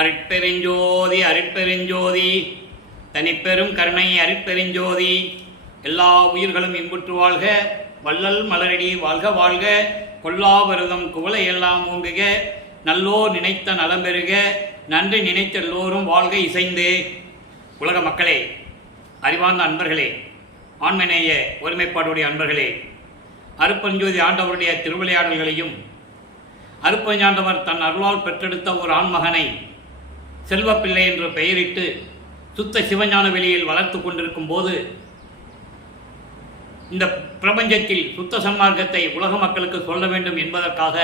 அருட்பெருஞ்சோதி அருட்பெருஞ்சோதி தனிப்பெரும் கருணை அருட்பெருஞ்சோதி. எல்லா உயிர்களும் இன்புற்று வாழ்க, வள்ளல் மலரடி வாழ்க வாழ்க, கொல்லாவிரதம் குவளை எல்லாம் ஓங்குக, நல்லோர் நினைத்த நலம் பெறுக, நன்றி நினைத்த எல்லோரும் வாழ்க இசைந்து. உலக மக்களே, அறிவார்ந்த அன்பர்களே, ஆண்மநேய ஒருமைப்பாடுடைய அன்பர்களே, அருட்பெருஞ்சோதி ஆண்டவருடைய திருவிளையாடல்களையும் அருட்பெருஞ்சாண்டவர் தன் அருளால் பெற்றெடுத்த ஒரு ஆண்மகனை செல்வப்பிள்ளை என்று பெயரிட்டு சுத்த சிவஞான வெளியில் வளர்த்து கொண்டிருக்கும் போது இந்த பிரபஞ்சத்தில் சுத்த சன்மார்க்கத்தை உலக மக்களுக்கு சொல்ல வேண்டும் என்பதற்காக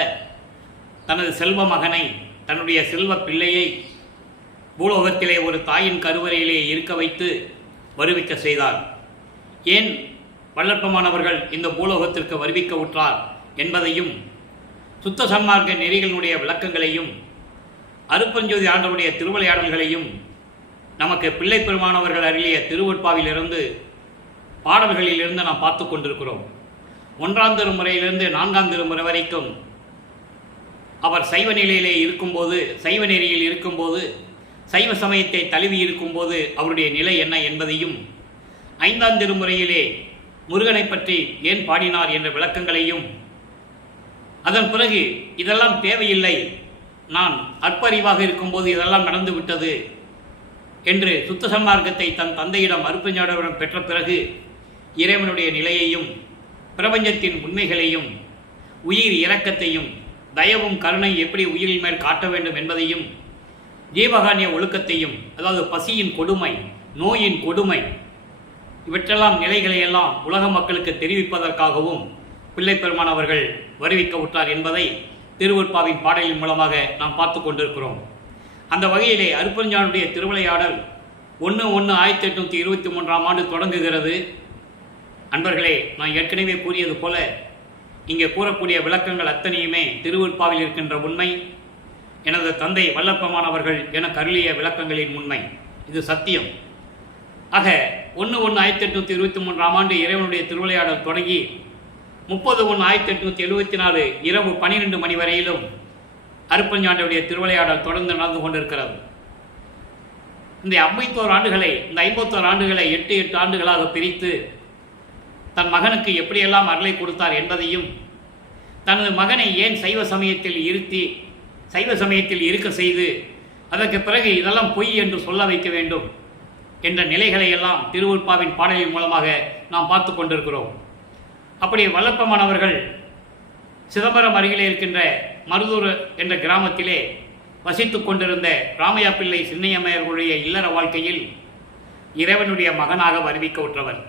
தனது செல்வ மகனை, தன்னுடைய செல்வ பிள்ளையை பூலோகத்திலே ஒரு தாயின் கருவறையிலே இருக்க வைத்து வருவிக்க செய்தார். ஏன் வல்லற்பமானவர்கள் இந்த பூலோகத்திற்கு வருவிக்க உற்றார் என்பதையும் சுத்த சன்மார்க்க நெறிகளுடைய விளக்கங்களையும் அருட்பெருஞ்சோதி ஆண்டவருடைய திருவிளையாடல்களையும் நமக்கு பிள்ளை பெருமானவர்கள் அருளிய திருவொற்பாவிலிருந்து பாடல்களிலிருந்து நாம் பார்த்து கொண்டிருக்கிறோம். 1ஆம் திருமுறையிலிருந்து 4ஆம் திருமுறை வரைக்கும் அவர் சைவ நிலையிலே இருக்கும்போது, சைவ நெறியில் இருக்கும்போது, சைவ சமயத்தை தழுவி இருக்கும்போது அவருடைய நிலை என்ன என்பதையும், 5ஆம் திருமுறையிலே முருகனை பற்றி ஏன் பாடினார் என்ற விளக்கங்களையும், அதன் பிறகு இதெல்லாம் தேவையில்லை, நான் அற்பறிவாக இருக்கும்போது இதெல்லாம் நடந்து விட்டது என்று சுத்த சன்மார்க்கத்தை தன் தந்தையிடம் அருட்பெருஞ்சாண்டவரிடம் பெற்ற பிறகு இறைவனுடைய நிலையையும், பிரபஞ்சத்தின் உண்மைகளையும், உயிர் இரக்கத்தையும், தயவும் கருணை எப்படி உயிரில் மேல் காட்ட வேண்டும் என்பதையும், ஜீவகானிய ஒழுக்கத்தையும், அதாவது பசியின் கொடுமை, நோயின் கொடுமை, இவற்றெல்லாம் நிலைகளையெல்லாம் உலக மக்களுக்கு தெரிவிப்பதற்காகவும் பிள்ளை பெருமான் அவர்கள் வருவிக்க உற்றார் என்பதை திருவொற்பாவின் பாடலின் மூலமாக நாம் பார்த்து கொண்டிருக்கிறோம். அந்த வகையிலே அருட்பெருஞ்சாண்டவருடைய திருவிளையாடல் 1/1/1823 ஆண்டு தொடங்குகிறது. அன்பர்களே, நான் ஏற்கனவே கூறியது போல இங்கே கூறக்கூடிய விளக்கங்கள் அத்தனையுமே திருவொற்பாவில் இருக்கின்ற உண்மை, எனது தந்தை வல்லற்பமான் அவர்கள் என கருளிய விளக்கங்களின் உண்மை, இது சத்தியம். ஆக 1/1/1823 ஆண்டு இறைவனுடைய திருவிளையாடல் தொடங்கி 30/1/1874 இரவு 12 மணி வரையிலும் அருட்பெருஞ்சாண்டவருடைய திருவிளையாடல் தொடர்ந்து நடந்து கொண்டிருக்கிறது. இந்த 51 ஆண்டுகளை, இந்த 51 ஆண்டுகளை 8 ஆண்டுகளாக பிரித்து தன் மகனுக்கு எப்படியெல்லாம் அருளை கொடுத்தார் என்பதையும், தனது மகனை ஏன் சைவ சமயத்தில் இருத்தி சைவ சமயத்தில் இருக்க செய்து அதற்கு பிறகு இதெல்லாம் பொய் என்று சொல்ல வைக்க வேண்டும் என்ற நிலைகளையெல்லாம் திருவொற்பாவின் பாடலின் மூலமாக நாம் பார்த்து கொண்டிருக்கிறோம். அப்படி வல்லற்பமானவர்கள் சிதம்பரம் அருகிலே இருக்கின்ற மருதூர் என்ற கிராமத்திலே வசித்து கொண்டிருந்த ராமையா பிள்ளை சின்னையம்மையர்களுடைய இல்லற வாழ்க்கையில் இறைவனுடைய மகனாக வருவிக்க உற்றவர்.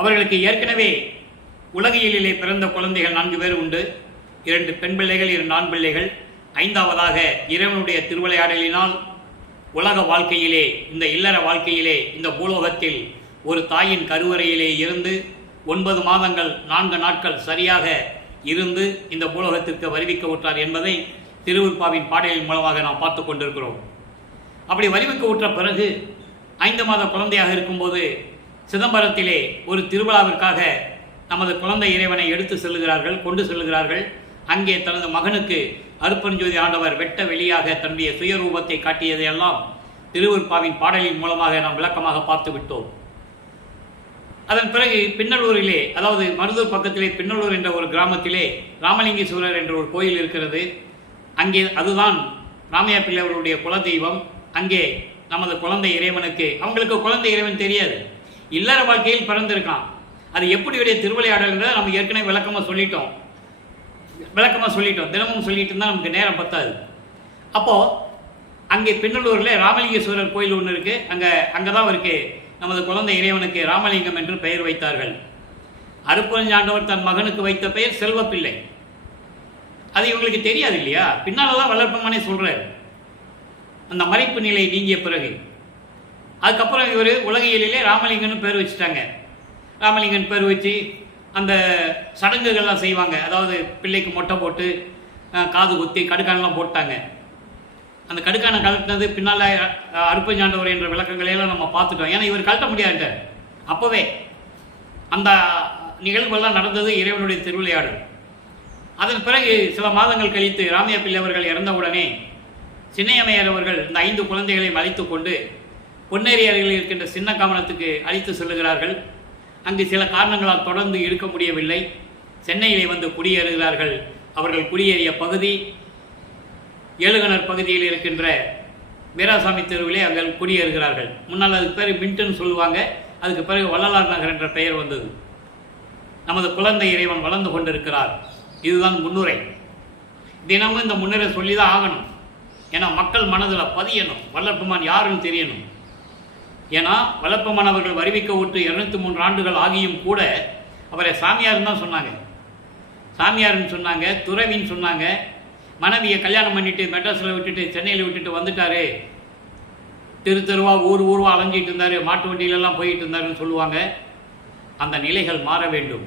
அவர்களுக்கு ஏற்கனவே உலகியலிலே பிறந்த குழந்தைகள் 4 பேர் உண்டு. 2 பெண் பிள்ளைகள், 2 ஆண் பிள்ளைகள். 5ஆவதாக இறைவனுடைய திருவிளையாடலினால் உலக வாழ்க்கையிலே, இந்த இல்லற வாழ்க்கையிலே, இந்த பூலோகத்தில் ஒரு தாயின் கருவறையிலே இருந்து 9 மாதங்கள் 4 நாட்கள் சரியாக இருந்து இந்த பூலோகத்திற்கு வருவிக்க உற்றார் என்பதை திருவொற்பாவின் பாடலின் மூலமாக நாம் பார்த்து கொண்டிருக்கிறோம். அப்படி வருவிக்க உற்ற பிறகு 5 மாத குழந்தையாக இருக்கும்போது சிதம்பரத்திலே ஒரு திருவிழாவிற்காக நமது குழந்தை இறைவனை எடுத்து செல்லுகிறார்கள், கொண்டு செல்லுகிறார்கள். அங்கே தனது மகனுக்கு அருட்பெருஞ்சோதி ஆண்டவர் வெட்ட வெளியாக தன்னுடைய சுயரூபத்தை காட்டியதையெல்லாம் திருவொற்பாவின் பாடலின் மூலமாக நாம் விளக்கமாக பார்த்து விட்டோம். அதன் பிறகு பின்னலூரிலே, அதாவது மருதூர் பக்கத்திலே பின்னலூர் என்ற ஒரு கிராமத்திலே ராமலிங்கேஸ்வரர் என்ற ஒரு கோயில் இருக்கிறது. அங்கே அதுதான் ராமையா பிள்ளை அவர்களுடைய குலதெய்வம். அங்கே நமது குழந்தை இறைவனுக்கு, அவங்களுக்கு குழந்தை இறைவன் தெரியாது, இல்லற வாழ்க்கையில் பிறந்திருக்கான். அது எப்படியுடைய திருவிளையாடல்ன்றதை நம்ம ஏற்கனவே விளக்கமாக சொல்லிட்டோம். தினமும் சொல்லிட்டு இருந்தால் நமக்கு நேரம் பத்தாது. அப்போது அங்கே பின்னலூரில் ராமலிங்கேஸ்வரர் கோயில் ஒன்று இருக்குது. அங்கே தான் இருக்குது நமது குழந்தை இறைவனுக்கு ராமலிங்கம் என்று பெயர் வைத்தார்கள். அருட்பெருஞ்சாண்டவர் தன் மகனுக்கு வைத்த பெயர் செல்வப்பிள்ளை. அது இவங்களுக்கு தெரியாது இல்லையா? பின்னாலெல்லாம் வல்லற்பமானே சொல்கிறார். அந்த மறைப்பு நிலை நீங்கிய பிறகு அதுக்கப்புறம் இவர் உலகியலிலே ராமலிங்கன்னு பேர் வச்சுட்டாங்க. ராமலிங்கன் பேர் வச்சு அந்த சடங்குகள்லாம் செய்வாங்க. அதாவது பிள்ளைக்கு மொட்டை போட்டு காது குத்தி கடுக்கானெலாம் போட்டாங்க. அந்த கடுக்கான கலட்டினது பின்னால் அருட்பெருஞ்சாண்டவர் என்ற விளக்கங்களையெல்லாம் நம்ம பார்த்துட்டோம். ஏன்னா இவர் கழட்ட முடியாது. அப்போவே அந்த நிகழ்வுகள்லாம் நடந்தது இறைவனுடைய திருவிளையாடல். அதன் பிறகு சில மாதங்கள் கழித்து ராமையா பிள்ளை அவர்கள் இறந்தவுடனே சின்னையம்மையார் அவர்கள் இந்த 5 குழந்தைகளையும் அழைத்து கொண்டு பொன்னேரி அருகில் இருக்கின்ற சின்ன காமனத்துக்கு அழைத்து செல்லுகிறார்கள். அங்கு சில காரணங்களால் தொடர்ந்து இருக்க முடியவில்லை. சென்னையிலே வந்து குடியேறுகிறார்கள். அவர்கள் குடியேறிய பகுதி ஏழுகணர் பகுதியில் இருக்கின்ற வீராசாமி தெருவிலே அவர்கள் குடியேறுகிறார்கள். முன்னால் அதுக்கு பேர் மின்டன் சொல்லுவாங்க. அதுக்கு பிறகு வள்ளலார் நகர் என்ற பெயர் வந்தது. நமது குழந்தை இறைவன் வளர்ந்து கொண்டிருக்கிறார். இதுதான் முன்னுரை. தினமும் இந்த முன்னுரை சொல்லி தான் ஆகணும். ஏன்னா மக்கள் மனதில் பதியணும். வல்லற்பெருமான் யாருன்னு தெரியணும். ஏன்னா வல்லற்பெருமான் அவர்கள் வருவிக்க விட்டு 203 ஆண்டுகள் ஆகியும் கூட அவரை சாமியார்னு தான் சொன்னாங்க. சாமியார்னு சொன்னாங்க, துறவின்னு சொன்னாங்க. மனைவியை கல்யாணம் பண்ணிட்டு மெட்ராஸில் விட்டுட்டு சென்னையில் விட்டுட்டு வந்துட்டாரு. தெருவா ஊர்வா அலைஞ்சிட்டு இருந்தார். மாட்டு வண்டியிலெல்லாம் போயிட்டு இருந்தாருன்னு சொல்லுவாங்க. அந்த நிலைகள் மாற வேண்டும்.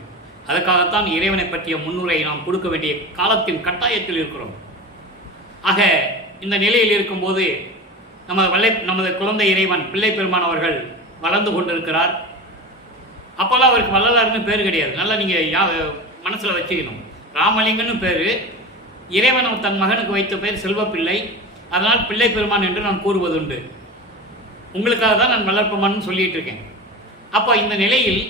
அதுக்காகத்தான் இறைவனை பற்றிய முன்னுரை நாம் கொடுக்க வேண்டிய காலத்தின் கட்டாயத்தில் இருக்கிறோம். ஆக இந்த நிலையில் இருக்கும்போது நமது குழந்தை இறைவன் பிள்ளை பெருமான் அவர்கள் வளர்ந்து கொண்டிருக்கிறார். அப்போல்லாம் அவருக்கு வள்ளலார்னு பேர் கிடையாது. நல்லா நீங்கள் மனசில் வச்சுக்கணும். ராமலிங்கன்னு பேர். இறைவன் தன் மகனுக்கு வைத்த பேர் செல்வப்பிள்ளை. அதனால் பிள்ளை பெருமான் என்று நான் கூறுவதுண்டு. உங்களுக்காக தான் நான் வளர்ப்பமான்னு சொல்லிட்டு இருக்கேன். அப்போ இந்த நிலையில்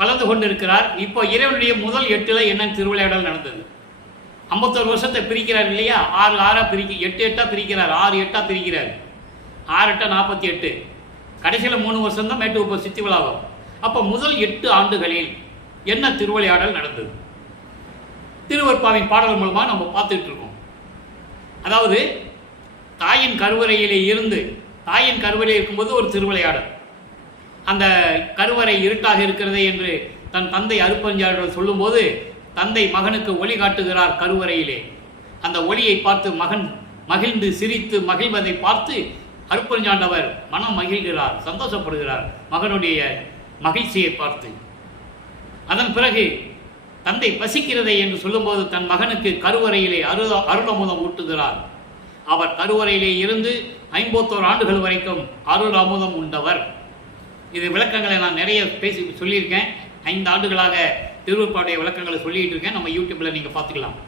வளர்ந்து கொண்டிருக்கிறார். இப்போ இறைவனுடைய முதல் 8 என்ன திருவிளையாடல் நடந்தது. 51 வருஷத்தை பிரிக்கிறார் இல்லையா? 6 6 8 8 பிரிக்கிறார். 6 8 பிரிக்கிறார். 6 8 48. கடைசியில் 3 வருஷம் தான் மேட்டுக்குப்ப சித்தி விழாவும். அப்போ முதல் 8 ஆண்டுகளில் என்ன திருவிளையாடல் நடந்தது? திருவருட்பாவின் பாடல் மூலமாக நம்ம பார்த்துட்டு இருக்கோம். அதாவது தாயின் கருவறையிலே இருந்து, தாயின் கருவறையில் இருக்கும்போது ஒரு திருவிளையாடல். அந்த கருவறை இருட்டாக இருக்கிறது என்று தன் தந்தை அருப்பஞ்சாண்டவர் சொல்லும்போது தந்தை மகனுக்கு ஒளி காட்டுகிறார் கருவறையிலே. அந்த ஒளியை பார்த்து மகன் மகிழ்ந்து சிரித்து மகிழ்வதை பார்த்து அருப்பஞ்சாண்டவர் மனம் மகிழ்கிறார், சந்தோஷப்படுகிறார் மகனுடைய மகிழ்ச்சியை பார்த்து. அதன் பிறகு தந்தை பசிக்கிறதை என்று சொல்லும்போது தன் மகனுக்கு கருவறையிலே அருளமுதம் ஊட்டுகிறார். அவர் கருவறையிலே இருந்து 51 ஆண்டுகள் வரைக்கும் அருள் அமுதம் உண்டவர். இது விளக்கங்களை நான் நிறைய பேசி சொல்லியிருக்கேன். 5 ஆண்டுகளாக திருவருட்பாவுடைய விளக்கங்களை சொல்லிகிட்டு இருக்கேன். நம்ம யூடியூப்பில் நீங்கள் பார்த்துக்கலாம்.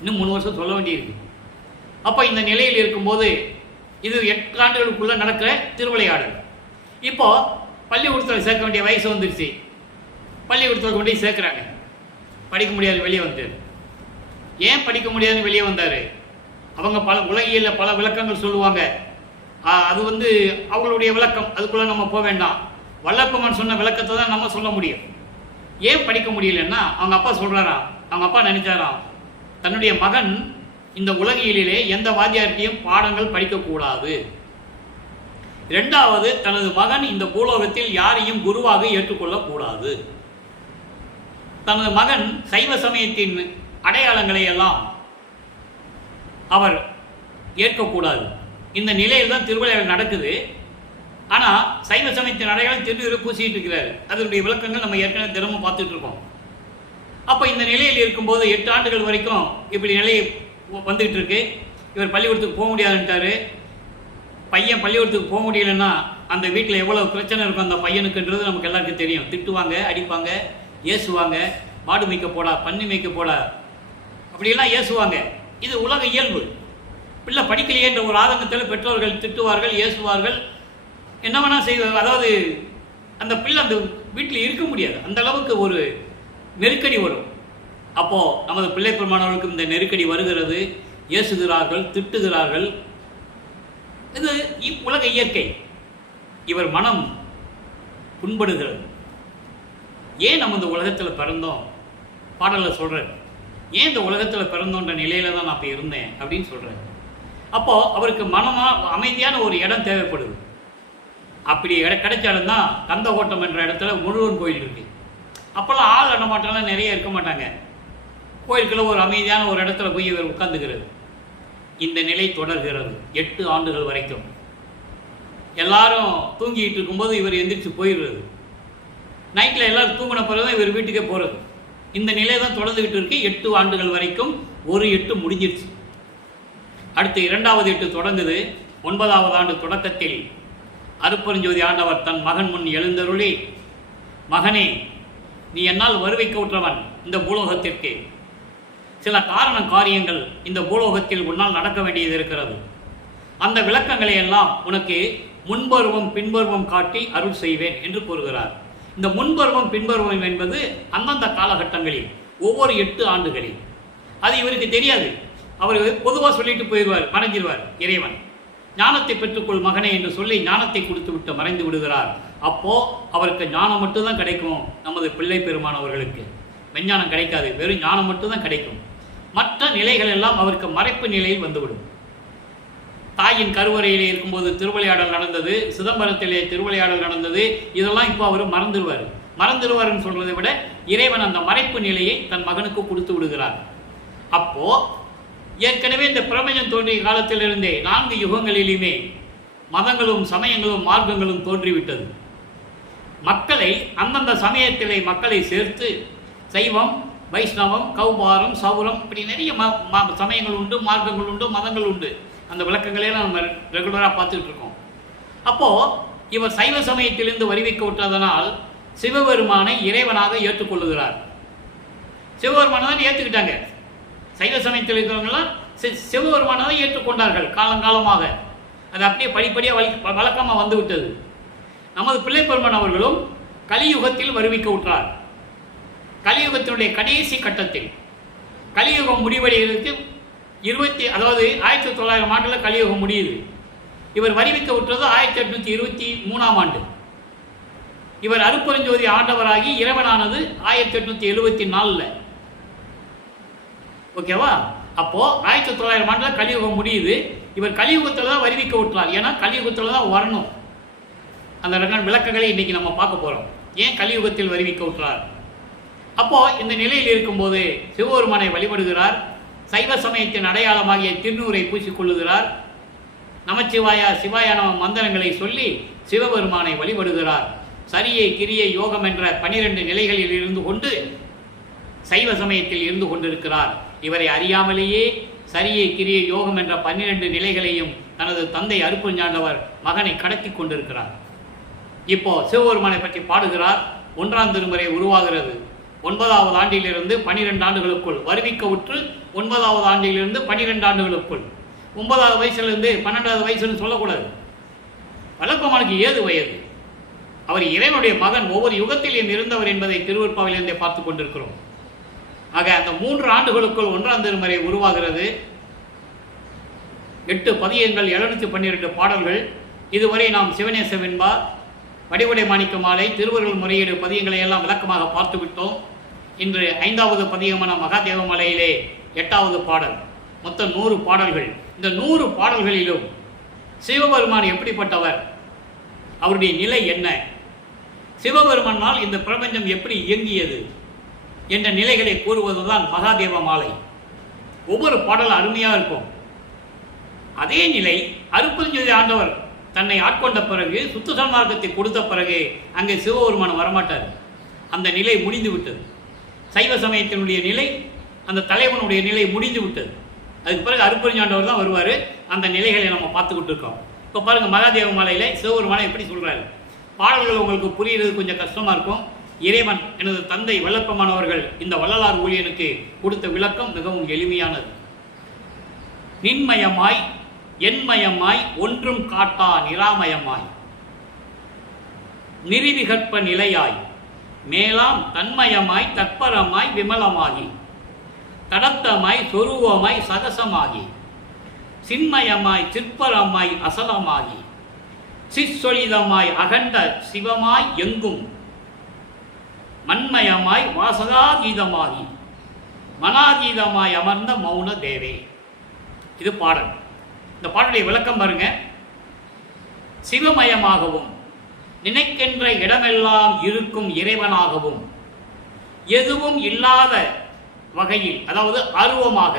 இன்னும் 3 வருஷம் சொல்ல வேண்டியிருக்கு. அப்போ இந்த நிலையில் இருக்கும்போது இது 8 ஆண்டுகளுக்குள்ளே நடக்கிற திருவிளையாடல். இப்போது பள்ளிக்கூடத்தில் சேர்க்க வேண்டிய வயசு வந்துருச்சு. பள்ளிக்கூடத்தில் கொண்டு போய் சேர்க்குறாங்க. படிக்க முடியாது, வெளியே வந்தார். ஏன் படிக்க முடியாதுன்னு வெளியே வந்தார்? அவங்க உலகியலில் பல விளக்கங்கள் சொல்லுவாங்க. அது அவங்களுடைய விளக்கம். அதுக்குள்ளே நம்ம போக வேண்டாம். வல்லற்பெருமான் சொன்ன விளக்கத்தை தான் நம்ம சொல்ல முடியும். ஏன் படிக்க முடியலன்னா அவங்க அப்பா சொல்கிறாராம். அவங்க அப்பா நினைச்சாராம், தன்னுடைய மகன் இந்த உலகியலிலே எந்த வாத்தியார்கிட்டையும் பாடங்கள் படிக்கக்கூடாது. 2வது, தனது மகன் இந்த பூலோகத்தில் யாரையும் குருவாக ஏற்றுக்கொள்ளக்கூடாது. தனது மகன் சைவ சமயத்தின் அடையாளங்களை எல்லாம் அவர் ஏற்கக்கூடாது. இந்த நிலையில் தான் திருவிளையாடல் நடக்குது. ஆனால் சைவ சமயத்தின் அடையாளம் திருவிழா பூசிட்டு இருக்கிறார். அதனுடைய விளக்கங்கள் நம்ம ஏற்கனவே தினமும் பார்த்துட்டு இருக்கோம். அப்போ இந்த நிலையில் இருக்கும்போது 8 ஆண்டுகள் வரைக்கும் இப்படி நிலை வந்துகிட்டு இருக்கு. இவர் பள்ளிக்கூடத்துக்கு போக முடியாதுன்ட்டாரு. பையன் பள்ளிக்கூடத்துக்கு போக முடியலன்னா அந்த வீட்டில் எவ்வளோ பிரச்சனை இருக்கும் அந்த பையனுக்குன்றது நமக்கு எல்லாருக்கும் தெரியும். திட்டுவாங்க, அடிப்பாங்க, ஏசுவாங்க, மாடு மேய்க்க போடா, பன்னி மேய்க்க போடா, அப்படியெல்லாம் ஏசுவாங்க. இது உலக இயல்பு. பிள்ளை படிக்கலையே என்ற ஒரு ஆதங்கத்தில் பெற்றோர்கள் திட்டுவார்கள், ஏசுவார்கள், என்ன வேணால் செய்வாங்க. அதாவது அந்த பிள்ளை அந்த வீட்டில் இருக்க முடியாது. அந்த அளவுக்கு ஒரு நெருக்கடி வரும். அப்போது நமது பிள்ளை பெருமானவர்களுக்கு இந்த நெருக்கடி வருகிறது. ஏசுகிறார்கள், திட்டுகிறார்கள். இது உலக இயற்கை. இவர் மனம் புண்படுகிறது. ஏன் நம்ம இந்த உலகத்தில் பிறந்தோம்? பாடலில் சொல்கிறார், ஏன் இந்த உலகத்தில் பிறந்தோன்ற நிலையில் தான் நான் இப்போ இருந்தேன் அப்படின்னு சொல்கிறார். அப்போது அவருக்கு அமைதியான ஒரு இடம் தேவைப்படுது. அப்படி கிடைச்சாலும் தான் கந்தகோட்டம் என்ற இடத்துல முருகன் கோயில் இருக்குது. அப்போல்லாம் ஆள் நடமாட்டம்லாம் நிறைய இருக்க மாட்டாங்க. கோயிலுக்குள்ள ஒரு அமைதியான ஒரு இடத்துல போய் இவர் உட்கார்ந்துக்கிறது. இந்த நிலை தொடர்கிறது 8 ஆண்டுகள் வரைக்கும். எல்லாரும் தூங்கிட்டு இருக்கும்போது இவர் எந்திரிச்சு போயிடுறது. நைட்டில் எல்லோரும் தூங்கின பிறகு தான் இவர் வீட்டுக்கே போகிறது. இந்த நிலை தான் தொடர்ந்துகிட்டு இருக்கு 8 ஆண்டுகள் வரைக்கும். ஒரு 8 முடிஞ்சிருச்சு. அடுத்து 2வது 8 தொடங்குது. 9வது ஆண்டு தொடக்கத்தில் அருப்பெருஞ்சோதி ஆண்டவர் தன் மகன் முன் எழுந்தருளி, மகனே, நீ என்னால் வருவிக்க உற்றவன் இந்த பூலோகத்திற்கு. சில காரியங்கள் இந்த பூலோகத்தில் உன்னால் நடக்க வேண்டியது இருக்கிறது. அந்த விளக்கங்களை எல்லாம் உனக்கு முன்பருவம் பின்பருவம் காட்டி அருள் செய்வேன் என்று கூறுகிறார். இந்த முன்பருவம் பின்பருவம் என்பது அந்தந்த காலகட்டங்களில் ஒவ்வொரு 8 ஆண்டுகளில். அது இவருக்கு தெரியாது. அவர் பொதுவாக சொல்லிட்டு போயிடுவார், மறைஞ்சிருவார். இறைவன் ஞானத்தை பெற்றுக்கொள் மகனே என்று சொல்லி ஞானத்தை கொடுத்து விட்டு மறைந்து விடுகிறார். அப்போ அவருக்கு ஞானம் மட்டும்தான் கிடைக்கும். நமது பிள்ளை பெருமானவர்களுக்கு விஞ்ஞானம் கிடைக்காது, வெறும் ஞானம் மட்டும்தான் கிடைக்கும். மற்ற நிலைகள் எல்லாம் அவருக்கு மறைப்பு நிலையில் வந்துவிடும். தாயின் கருவறையிலே இருக்கும்போது திருவிளையாடல் நடந்தது, சிதம்பரத்திலே திருவிளையாடல் நடந்தது, இதெல்லாம் இப்போ அவர் மறந்துடுவார்னு சொல்றதை விட இறைவன் அந்த மறைப்பு நிலையை தன் மகனுக்கு கொடுத்து விடுகிறார். அப்போ ஏற்கனவே இந்த பிரபஞ்சம் தோன்றிய காலத்திலிருந்தே 4 யுகங்களிலுமே மதங்களும் சமயங்களும் மார்க்கங்களும் தோன்றிவிட்டது. மக்களை அந்தந்த சமயத்திலே மக்களை சேர்த்து சைவம், வைஷ்ணவம், கௌபாரம், சௌரம் இப்படி நிறைய சமயங்கள் உண்டு, மார்க்கங்கள் உண்டு, மதங்கள் உண்டு. அந்த விளக்கங்களையெல்லாம் நம்ம ரெகுலராக பார்த்துக்கிட்டு இருக்கோம். அப்போது இவர் சைவ சமயத்திலிருந்து வருவிக்க விட்டதனால் சிவபெருமானை இறைவனாக ஏற்றுக்கொள்ளுகிறார். சிவபெருமானை தான் ஏற்றுக்கிட்டாங்க. சைவ சமயத்தில் இருக்கிறவங்களாம் சிவபெருமானை தான் ஏற்றுக்கொண்டார்கள் காலங்காலமாக. அது அப்படியே படிப்படியாக வழக்கமாக வந்து விட்டது. நமது பிள்ளை பெருமான் அவர்களும் கலியுகத்தில் வருவிக்க விட்டார். கலியுகத்தினுடைய கடைசி கட்டத்தில், கலியுகம் முடிவடைகிறதுக்கு 1900 ஆண்டில் கலியுகம் முடியுது. இவர் வருவிக்க விட்டது 1823ஆம் ஆண்டு. இவர் அருப்பெருஞ்சோதி ஆண்டவராகி இறைவனானது 1874. ஓகேவா? அப்போ 1900 ஆண்டில் கலியுகம் முடியுது. இவர் கலியுகத்தில் தான் வருவிக்க விட்டுறார். ஏன்னா கலியுகத்தில் தான் வரணும். அந்த விளக்கங்களை இன்னைக்கு நம்ம பார்க்க போறோம். ஏன் கலியுகத்தில் வருவிக்க விட்டுறார்? அப்போ இந்த நிலையில் இருக்கும்போது சிவபெருமானை வழிபடுகிறார். சைவ சமயத்தின் அடையாளமாகிய திருநூரை பூசிக்கொள்ளுகிறார். நமச்சிவாயா சிவாய நம மந்திரங்களை சொல்லி சிவபெருமானை வழிபடுகிறார். சரியை கிரியை யோகம் என்ற 12 நிலைகளில் இருந்து கொண்டு சைவ சமயத்தில் இருந்து கொண்டிருக்கிறார். இவரை அறியாமலேயே சரியை கிரியை யோகம் என்ற 12 நிலைகளையும் தனது தந்தை அருப்பெருஞ்சாண்டவர் மகனை கடத்தி கொண்டிருக்கிறார். இப்போ சிவபெருமானை பற்றி பாடுகிறார். 1ஆம் திருமுறை உருவாகிறது. 9வது ஆண்டிலிருந்து 12 ஆண்டுகளுக்குள் வருவிக்க உற்று 9வது ஆண்டிலிருந்து 12 ஆண்டுகளுக்குள். 9வது வயசுலேருந்து 12வது வயசுன்னு சொல்லக்கூடாது. வல்லபெருமானுக்கு 7 வயது. அவர் இறைவனுடைய மகன், ஒவ்வொரு யுகத்திலும் இருந்தவர் என்பதை திருவருட்பாவிலிருந்தே பார்த்து கொண்டிருக்கிறோம். ஆக அந்த 3 ஆண்டுகளுக்குள் 1ஆம் திருமுறை உருவாகிறது. 8 பதியங்கள், 712 பாடல்கள். இதுவரை நாம் சிவநேச வெண்பா, வடிவுடை மாணிக்க மாலை, திருவருள் முறையீடு பதியங்களை எல்லாம் விளக்கமாக பார்த்து விட்டோம். இன்று 5வது பதியமான மகாதேவ மலையிலே 8வது பாடல். மொத்தம் 100 பாடல்கள். இந்த 100 பாடல்களிலும் சிவபெருமான் எப்படிப்பட்டவர், அவருடைய நிலை என்ன, சிவபெருமானால் இந்த பிரபஞ்சம் எப்படி இயங்கியது என்ற நிலைகளை கூறுவதுதான் மகாதேவ மாலை. ஒவ்வொரு பாடலும் அருமையாக இருக்கும். அதே நிலை அருப்பெருஞ்சோதி ஆண்டவர் தன்னை ஆட்கொண்ட பிறகு, சுத்த சன்மார்க்கத்தை கொடுத்த பிறகு அங்கே சிவபெருமான் வரமாட்டார். அந்த நிலை முடிந்து விட்டது. சைவ சமயத்தினுடைய நிலை, அந்த தலைவனுடைய நிலை முடிந்து விட்டது. அதுக்கு பிறகு அருப்பெருஞ்சாண்டவர் தான் வருவார். அந்த நிலைகளை நம்ம பார்த்துக்கிட்டு இருக்கோம். இப்போ பாருங்கள், மகாதேவ மாலையில் சிவபெருமானை எப்படி சொல்கிறாரு. பாடல்கள் உங்களுக்கு புரிகிறது கொஞ்சம் கஷ்டமாக இருக்கும். இறைவன் எனது தந்தை வல்லப்பெருமானவர்கள் இந்த வள்ளலார் ஊழியனுக்கு கொடுத்த விளக்கம் மிகவும் எளிமையானது. நின்மயமாய் என்மயமாய் ஒன்றும் காட்டா நிராமயமாய் நிறிவிகற்ப நிலையாய் மேலாம் தன்மயமாய் தற்பரமாய் விமலமாகி தடத்தமாய் சொரூபமாய் சகசமாகி சின்மயமாய் சிற்பரமாய் அசலமாகி சிற்சொலிதமாய் அகண்ட சிவமாய் எங்கும் மண்மயமாய் வாசகாகீதமாகி மனாகீதமாய் அமர்ந்த மௌன தேவே. இது பாடல். இந்த பாடலுடைய விளக்கம் பாருங்க. சிவமயமாகவும் நினைக்கின்ற இடமெல்லாம் இருக்கும் இறைவனாகவும் எதுவும் இல்லாத வகையில், அதாவது அருவமாக,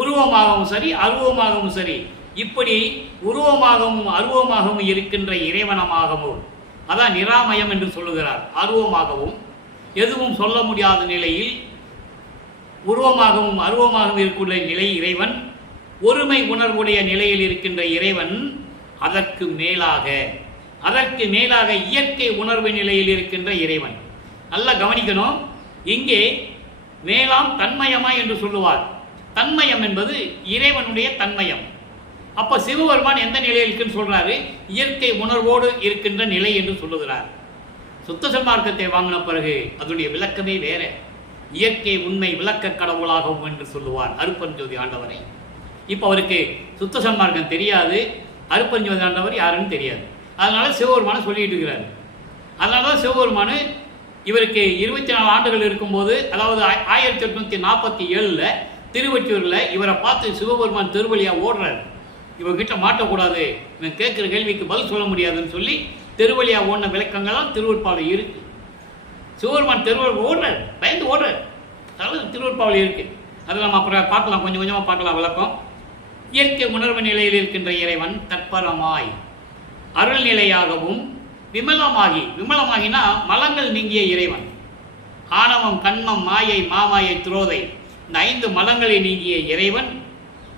உருவமாகவும் சரி அருவமாகவும் சரி, இப்படி உருவமாகவும் அருவமாகவும் இருக்கின்ற இறைவனமாகவும், அதான் நிராமயம் என்று சொல்லுகிறார். அருவமாகவும் எதுவும் சொல்ல முடியாத நிலையில் உருவமாகவும் அருவமாகவும் இருக்கின்ற நிலை இறைவன். ஒருமை உணர்வுடைய நிலையில் இருக்கின்ற இறைவன். அதற்கு மேலாக இயற்கை உணர்வு நிலையில் இருக்கின்ற இறைவன். நல்லா கவனிக்கணும். இங்கே மேலாம் தன்மயமாய் என்று சொல்லுவார். தன்மயம் என்பது இறைவனுடைய தன்மயம். அப்ப சிவபெருமான் எந்த நிலையில் இருக்குன்னு சொல்றாரு? இயற்கை உணர்வோடு இருக்கின்ற நிலை என்று சொல்லுகிறார். சுத்த சன்மார்க்கத்தை வாங்கின பிறகு அதனுடைய விளக்கமே வேற. இயற்கை உண்மை விளக்க கடவுளாகவும் என்று சொல்லுவார் அருட்பெருஞ்சோதி ஆண்டவரை. இப்போ அவருக்கு சுத்த சன்மார்க்கம் தெரியாது, அருட்பெருஞ்சோதி ஆண்டவர் யாருன்னு தெரியாது. அதனால சிவபெருமானை சொல்லிட்டு இருக்கிறார். அதனால தான் சிவபெருமானு இவருக்கு 24 ஆண்டுகள் இருக்கும்போது, அதாவது 1847 திருவொற்றியூரில் இவரை பார்த்து சிவபெருமான் திருவழியாக ஓடுறார். இவர்கிட்ட மாட்டக்கூடாது, இவன் கேட்குற கேள்விக்கு பதில் சொல்ல முடியாதுன்னு சொல்லி திருவழியாக ஓடின விளக்கங்கள்லாம் திருவொற்பாவில் இருக்கு. சிவபெருமான் திருவள்ளுவர் ஓடுறார், பயந்து ஓடுறார். அதனால திருவொற்பாவில் இருக்கு. அதை நம்ம அப்புறம் பார்க்கலாம், கொஞ்சம் கொஞ்சமாக பார்க்கலாம் விளக்கம். இயற்கை உணர்வு நிலையில் இருக்கின்ற இறைவன் தற்பரமாய் அருள் நிலையாகவும் விமலமாகி, விமலமாகினா மலங்கள் நீங்கிய இறைவன். ஆணவம், கண்மம், மாயை, மாமாயை, துரோதை, இந்த 5 மலங்களை நீங்கிய இறைவன்,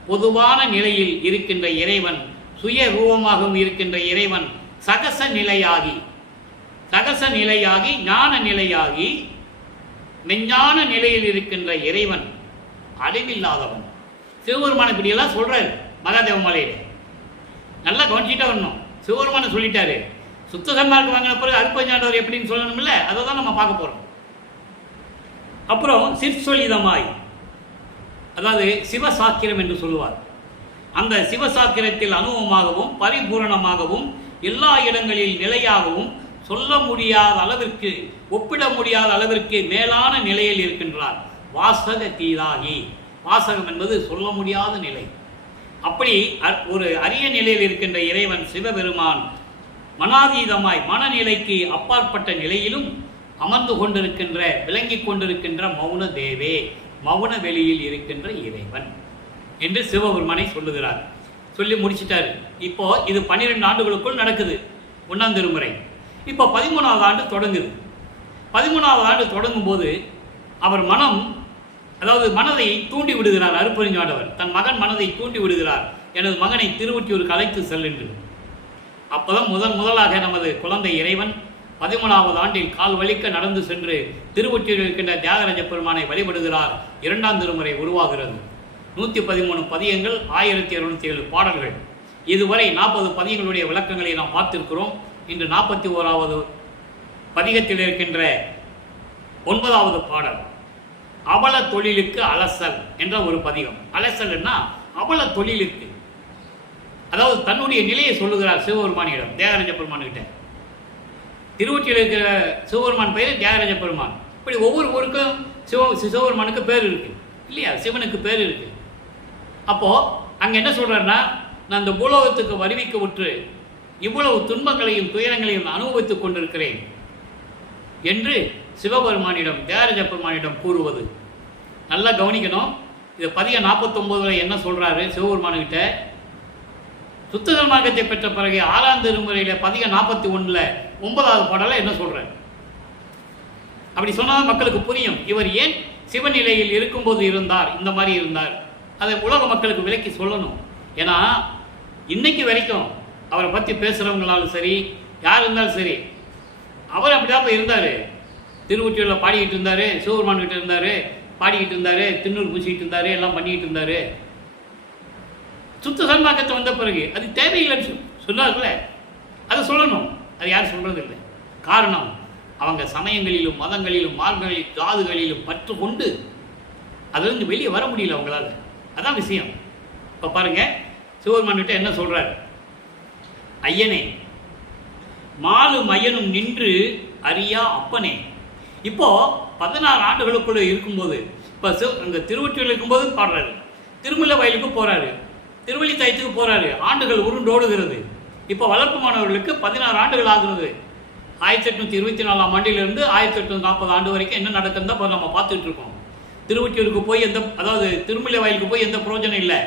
பொதுவான நிலையில் இருக்கின்ற இறைவன், சுய ரூபமாகவும் இருக்கின்ற இறைவன், சகச நிலையாகி, சகச நிலையாகி, ஞான நிலையாகி, மெஞ்ஞான நிலையில் இருக்கின்ற இறைவன், அழிவில்லாதவன். சிவபெருமான இப்படியெல்லாம் சொல்றாரு மகாதேவ மலையில். நல்லா கவனிச்சுட்டே வரணும். சிவபெருமான சொல்லிட்டாரு. சுத்த சன்மார்க்கம் வாங்கின பிறகு அருட்பெருஞ்சாண்டவர் எப்படின்னு சொல்லணும்ல, அதை தான் நம்ம பார்க்க போறோம். அப்புறம் சிற்சொலிதமாய், அதாவது சிவசாக்கிரம் என்று சொல்லுவார். அந்த சிவசாக்கிரத்தில் அனுபவமாகவும் பரிபூரணமாகவும் எல்லா இடங்களில் நிலையாகவும் சொல்ல முடியாத அளவிற்கு, ஒப்பிட முடியாத அளவிற்கு மேலான நிலையில் இருக்கின்றார். வாசக தீதாகி, வாசகம் என்பது சொல்ல முடியாத நிலை. அப்படி ஒரு அரிய நிலையில் இருக்கின்ற இறைவன் சிவபெருமான் மனாதீதமாய் மனநிலைக்கு அப்பாற்பட்ட நிலையிலும் அமர்ந்து கொண்டிருக்கின்ற, விளங்கிக் கொண்டிருக்கின்ற மௌன தேவே, மௌன வெளியில் இருக்கின்ற இறைவன் என்று சிவபெருமானை சொல்லுகிறார். சொல்லி முடிச்சிட்டாரு. இப்போ இது 12 ஆண்டுகளுக்குள் நடக்குது 1ஆம் திருமுறை. இப்போ 13வது ஆண்டு தொடங்குது. 13வது ஆண்டு தொடங்கும் போது அவர் மனம், அதாவது மனதை தூண்டி விடுகிறார். அருட்பெருஞ்சாண்டவர் தன் மகன் மனதை தூண்டி விடுகிறார். எனது மகனை திருவொற்றியூருக்கு அழைத்து செல் என்று. அப்போதான் முதலாக நமது குழந்தை இறைவன் 13வது ஆண்டில் கால் வலிக்க நடந்து சென்று திருவொற்றியூரில் இருக்கின்ற தியாகராஜ பெருமானை வழிபடுகிறார். 2ஆம் திருமுறை உருவாகிறது. 113 பதியங்கள், 1207 பாடல்கள். இதுவரை 40 பதியங்களுடைய விளக்கங்களை நாம் பார்த்திருக்கிறோம். இன்று 41வது பதிகத்தில் இருக்கின்ற 9வது பாடல் அவல தொழிலுக்கு அலசல் என்ற ஒரு பதிகம். அலசல்னா அவல தொழிலுக்கு, அதாவது தன்னுடைய நிலையை சொல்லுகிறார் சிவபெருமானிடம், தியாகராஜ பெருமான்கிட்ட. திருவொற்றியில் இருக்கிற சிவபெருமான் பெயர் தியாகராஜ பெருமான். இப்படி ஒவ்வொரு ஊருக்கும் சிவபெருமானுக்கு பேர் இருக்கு இல்லையா, சிவனுக்கு பேர் இருக்கு. அப்போ அங்க என்ன சொல்றாருன்னா, நான் இந்த பூலோகத்துக்கு வருவிக்க விட்டு இவ்வளவு துன்பங்களையும் துயரங்களையும் அனுபவித்துக் கொண்டிருக்கிறேன் என்று சிவபெருமானிடம், தியாகராஜ பெருமானிடம் கூறுவது. நல்லா கவனிக்கணும். இது பதிகம் 49 என்ன சொல்றாரு சிவபெருமானுகிட்ட. சுத்த சன்மார்க்கத்தை பெற்ற பிறகு 6ஆம் திருமுறையில பதிகம் 41 9வது பாடல என்ன சொல்றாரு. அப்படி சொன்னால் மக்களுக்கு புரியும், இவர் ஏன் சிவநிலையில் இருக்கும்போது இருந்தார், இந்த மாதிரி இருந்தார். அதை உலக மக்களுக்கு விளக்கி சொல்லணும். ஏன்னா இன்னைக்கு வரைக்கும் அவரை பற்றி பேசுகிறவங்களாலும் சரி, யார் இருந்தாலும் சரி, அவர் அப்படிதான் போய் இருந்தார். திருவொற்றியூரில் பாடிக்கிட்டு இருந்தார், சிவபெருமான்கிட்ட இருந்தார், பாடிக்கிட்டு இருந்தார், திண்ணூர் பூசிக்கிட்டு இருந்தார், எல்லாம் பண்ணிக்கிட்டு இருந்தார். சுத்த சன்மார்க்கத்தை வந்த பிறகு அது தேவையில்லைன்னு சொன்னார்கள, அதை சொல்லணும். அது யாரும் சொல்கிறது இல்லை. காரணம், அவங்க சமயங்களிலும் மதங்களிலும் மார்களிலும் ஜாதுகளிலும் பற்று கொண்டு அதுலேருந்து வெளியே வர முடியல அவங்களால. அதான் விஷயம். இப்போ பாருங்க, சிவபெருமான்கிட்ட என்ன சொல்றார். ஐயனே மாலு மையனும் நின்று அறியா அப்பனே. இப்போ 16 ஆண்டுகளுக்குள்ள இருக்கும்போது, இப்போ அங்கே திருவொற்றியூரில் இருக்கும்போது பாடுறாரு, திருமலை வயலுக்கு போறாரு, திருவள்ளி தாயத்துக்கு போறாரு, ஆண்டுகள் உருண்டோடுகிறது. இப்போ வளர்ப்பு மாணவர்களுக்கு 16 ஆண்டுகள் ஆகுறது. 1824ஆம் ஆண்டிலிருந்து 1840 ஆண்டு வரைக்கும் என்ன நடக்குதுன்னு தான் நம்ம பார்த்துட்டு இருக்கோம். திருவொற்றியூருக்கு போய் அதாவது திருமலை வயலுக்கு போய் எந்த பிரயோஜனம் இல்லை,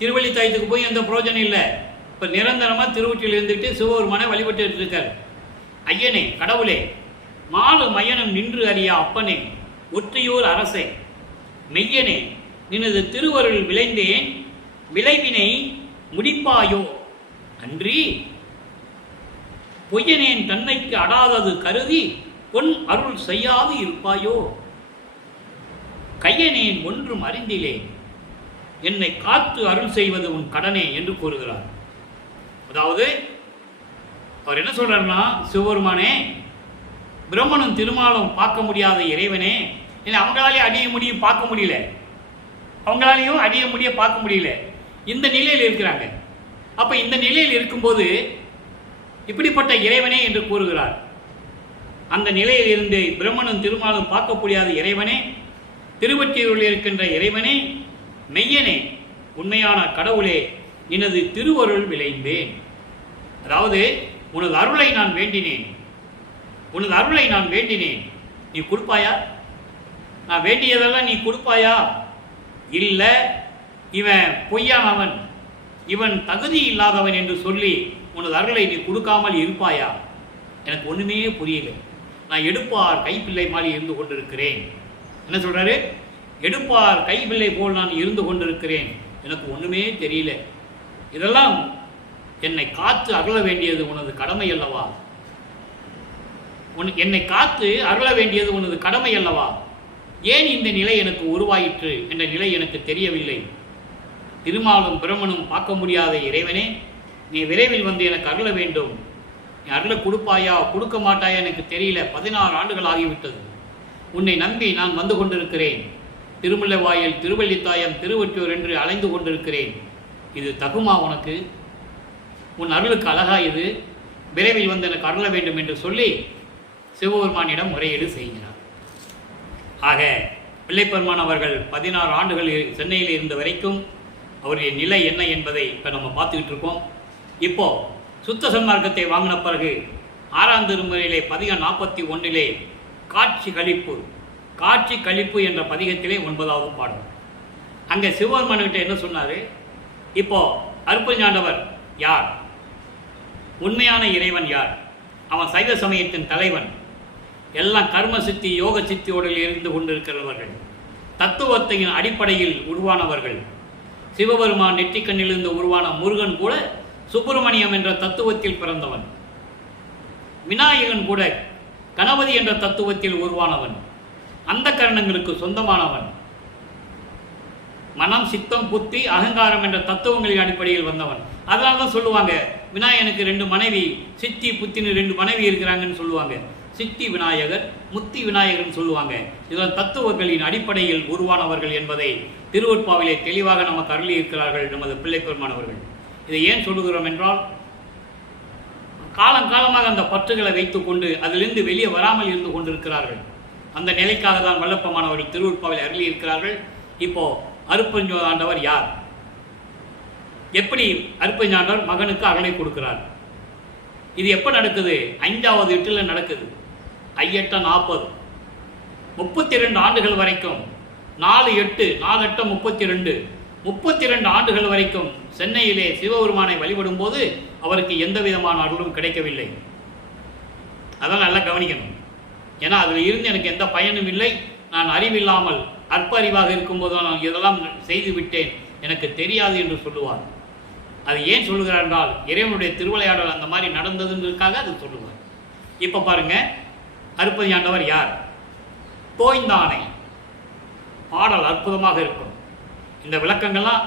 திருவள்ளி தாயத்துக்கு போய் எந்த பிரயோஜனம் இல்லை. இப்போ நிரந்தரமாக திருவொற்றியூரில் இருந்துட்டு சிவபெருமானை வழிபட்டு இருக்கார். ஐயனே, கடவுளே, மாலு மையனும் நின்று அறியா அப்பனே, ஒற்றியூர் அரசே, மெய்யனே, நினது திருவருள் விளைந்தேன், விளைவினை முடிப்பாயோ அன்றி பொய்யனேன் தன்னைக்கு அடாதது கருதி பொன் அருள் செய்யாது இருப்பாயோ. கையனேன் ஒன்றும் அறிந்திலேன், என்னை காத்து அருள் செய்வது உன் கடனே என்று கூறுகிறார். அதாவது அவர் என்ன சொல்றாருன்னா, சிவபெருமானே, பிரம்மனும் திருமாலும் பார்க்க முடியாத இறைவனே, இல்லை அவங்களாலேயும் அடிய முடியும் பார்க்க முடியல, அவங்களாலையும் அடிய முடிய பார்க்க முடியல, இந்த நிலையில் இருக்கிறாங்க. அப்ப இந்த நிலையில் இருக்கும்போது இப்படிப்பட்ட இறைவனே என்று கூறுகிறார். அந்த நிலையில் இருந்து பிரம்மனும் திருமாலும் பார்க்க முடியாத இறைவனே, திருவொற்றியூரில் இருக்கின்ற இறைவனே, மெய்யனே, உண்மையான கடவுளே, எனது திருவருள் விளைந்தேன். அதாவது உனது அருளை நான் வேண்டினேன், உனது அருளை நான் வேண்டினேன், நீ கொடுப்பாயா? நான் வேண்டியதெல்லாம் நீ கொடுப்பாயா? இல்லை, இவன் பொய்யானவன், இவன் தகுதி இல்லாதவன் என்று சொல்லி உனது அருளை நீ கொடுக்காமல் இருப்பாயா? எனக்கு ஒன்றுமே புரியல. நான் எடுப்பார் கைப்பிள்ளை மாதிரி இருந்து கொண்டிருக்கிறேன். என்ன சொல்றாரு? எடுப்பார் கைப்பிள்ளை போல் நான் இருந்து கொண்டிருக்கிறேன், எனக்கு ஒன்றுமே தெரியல. இதெல்லாம் என்னை காத்து அருள வேண்டியது உனது கடமை அல்லவா? என்னை காத்து அருள வேண்டியது உனது கடமை அல்லவா? ஏன் இந்த நிலை எனக்கு உருவாயிற்று என்ற நிலை எனக்கு தெரியவில்லை. திருமாலும் பிரம்மனும் பார்க்க முடியாத இறைவனே, நீ விரைவில் வந்து எனக்கு அருள வேண்டும். நீ அருள கொடுப்பாயா கொடுக்க மாட்டாயா எனக்கு தெரியல. 16 ஆண்டுகள் ஆகிவிட்டது. உன்னை நம்பி நான் வந்து கொண்டிருக்கிறேன். திருமுல்லைவாயில், திருவல்லித்தாயம், திருவொற்றியூர் என்று அலைந்து கொண்டிருக்கிறேன். இது தகுமா உனக்கு? உன் அருளுக்கு அழகா இது? விரைவில் வந்து எனக்கு அருள வேண்டும் என்று சொல்லி சிவபெருமானிடம் முறையீடு செய்கிறார். ஆக பிள்ளைப்பெருமான் அவர்கள் 16 ஆண்டுகள் சென்னையில் இருந்த வரைக்கும் அவருடைய நிலை என்ன என்பதை இப்போ நம்ம பார்த்துக்கிட்டு இருக்கோம். இப்போ சுத்த சன்மார்க்கத்தை வாங்கின பிறகு 6ஆம் திருமுறையிலே பதிகம் 41 காட்சி கழிப்பு, காட்சி கழிப்பு என்ற பதிகத்திலே 9வது பாடல். அங்கே சிவபெருமான்கிட்ட என்ன சொன்னார்? இப்போ அருட்பெருஞ்சாண்டவர் யார்? உண்மையான இறைவன் யார்? அவன் சைவ சமயத்தின் தலைவன். எல்லாம் கர்ம சித்தி யோக சித்தியோடு இருந்து கொண்டிருக்கிறவர்கள், தத்துவத்தின் அடிப்படையில் உருவானவர்கள். சிவபெருமான் நெற்றிக்கண்ணிலிருந்து உருவான முருகன் கூட சுப்பிரமணியம் என்ற தத்துவத்தில் பிறந்தவன். விநாயகன் கூட கணபதி என்ற தத்துவத்தில் உருவானவன். அந்த கரணங்களுக்கு சொந்தமானவன். மனம், சித்தம், புத்தி, அகங்காரம் என்ற தத்துவங்களின் அடிப்படையில் வந்தவன். அதனால தான் சொல்லுவாங்க, விநாயகனுக்கு 2 மனைவி, சித்தி புத்தின்னு 2 மனைவி இருக்கிறாங்கன்னு சொல்லுவாங்க. சித்தி விநாயகர், முத்தி விநாயகர்னு சொல்லுவாங்க. இதன் தத்துவங்களின் அடிப்படையில் உருவானவர்கள் என்பதை திருவொற்பாவிலே தெளிவாக நமக்கு அருளி இருக்கிறார்கள் நமது பிள்ளைப்பெருமானவர்கள். இதை ஏன் சொல்லுகிறோம் என்றால், காலங்காலமாக அந்த பற்றுகளை வைத்துக்கொண்டு அதிலிருந்து வெளியே வராமல் இருந்து கொண்டிருக்கிறார்கள். அந்த நிலைக்காக தான் வல்லப்பமானவர்கள் திருவொற்பாவில் அருளி இருக்கிறார்கள். இப்போ அருட்பெருஞ்சாண்டவர் யார்? எப்படி அருட்பெருஞ்சாண்டவர் மகனுக்கு அருளை கொடுக்கிறார்? இது எப்போ நடக்குது? 5வது எட்டில் நடக்குது. 5 8 40, 32 ஆண்டுகள் வரைக்கும், 4 8 32 32 ஆண்டுகள் வரைக்கும் சென்னையிலே சிவபெருமானை வழிபடும் போது அவருக்கு எந்த விதமான அருளும் கிடைக்கவில்லை. அதான் நல்லா கவனிக்கணும். ஏன்னா அதில் இருந்து எனக்கு எந்த பயனும் இல்லை. நான் அறிவில்லாமல் அற்ப அறிவாக இருக்கும்போது நான் இதெல்லாம் செய்து விட்டேன், எனக்கு தெரியாது என்று சொல்லுவார். அது ஏன் சொல்லுகிறார் என்றால், இறைவனுடைய திருவிளையாடல் அந்த மாதிரி நடந்ததுன்றதுக்காக அது சொல்லுவார். இப்போ பாருங்க, அருட்பெருஞ்சாண்டவர் யார்? தோய்ந்தானை பாடல் அற்புதமாக இருக்கும். இந்த விளக்கங்கள்லாம்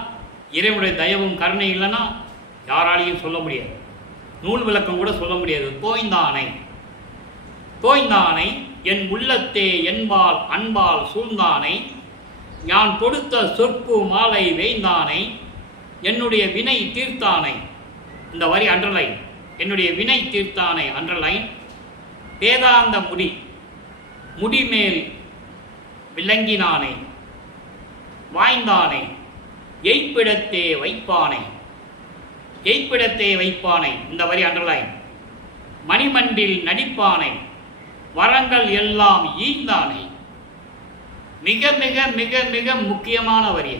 இறைவனுடைய தயவும் கருணை இல்லைன்னா யாராலையும் சொல்ல முடியாது. நூல் விளக்கம் கூட சொல்ல முடியாது. தோய்ந்தானை, தோய்ந்தானை என் உள்ளத்தே என்பால் அன்பால் சூழ்ந்தானை, நான் கொடுத்த சொற்பு மாலை வேய்ந்தானை, என்னுடைய வினை தீர்த்தானை. இந்த வரி அண்டர்லைன். என்னுடைய வினை தீர்த்தானை அண்டர்லைன். வேதாந்த முடி, முடிமேல் விளங்கினானை, வாய்ந்தானை, எய்ப்பிடத்தே வைப்பானை, எய்ப்பிடத்தே வைப்பானை. இந்த வரி அண்டர்லைன். மணிமண்டில் நடிப்பானை, வரங்கள் எல்லாம் ஈந்தானை. மிக மிக மிக மிக முக்கியமான வரி.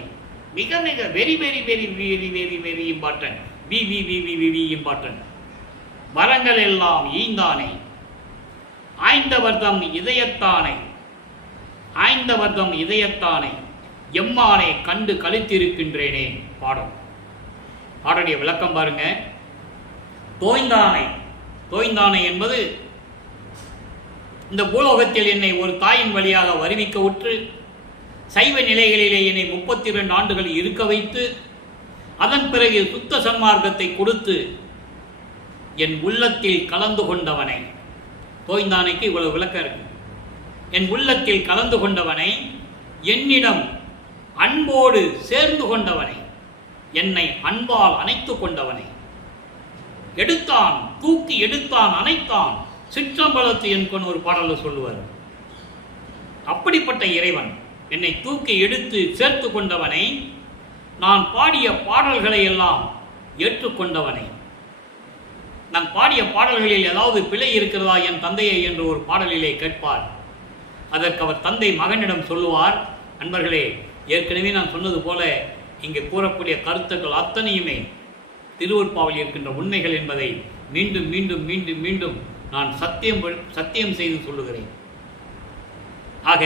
மிக மிக very very very very very very important. வி வி வி வி வி வி இம்பார்ட்டன்ட். வரங்கள் எல்லாம் ஈந்தானை, ஆய்ந்தவர்தம் இதயத்தானை, ஆய்ந்தவர்தம் இதயத்தானை, எம்மானை கண்டு கழித்திருக்கின்றேனே. பாடம். பாடலுடைய விளக்கம் பாருங்க. தோய்ந்தானை, தோய்ந்தானை என்பது இந்த பூலோகத்தில் என்னை ஒரு தாயின் வழியாக வருவிக்க உற்று சைவ நிலைகளிலே என்னை 32 ஆண்டுகள் இருக்க வைத்து அதன் பிறகு சுத்த சன்மார்க்கத்தை கொடுத்து என் உள்ளத்தில் கலந்து கொண்டவனை, தோய்ந்தானைக்கு இவ்வளவு விளக்கம் இருக்கு. என் உள்ளத்தில் கலந்து கொண்டவனை, என்னிடம் அன்போடு சேர்ந்து கொண்டவனை, என்னை அன்பால் அணைத்து கொண்டவனை, எடுத்தான், தூக்கி எடுத்தான், அணைத்தான், சிற்றம்பலத்து என்கொண்டு ஒரு பாடலில் சொல்லுவார். அப்படிப்பட்ட இறைவன் என்னை தூக்கி எடுத்து சேர்த்து கொண்டவனை, நான் பாடிய பாடல்களை எல்லாம் ஏற்றுக்கொண்டவனை, நான் பாடிய பாடல்களில் ஏதாவது பிழை இருக்கிறதா என் தந்தையை என்று ஒரு பாடலிலே கேட்பார். அதற்கு அவர் தந்தை மகனிடம் சொல்லுவார், நண்பர்களே, ஏற்கனவே நான் சொன்னது போல இங்கே கூறக்கூடிய கருத்துக்கள் அத்தனையுமே திருவருட்பாவில் இருக்கின்ற உண்மைகள் என்பதை மீண்டும் மீண்டும் மீண்டும் மீண்டும் நான் சத்தியம் செய்து சொல்லுகிறேன். ஆக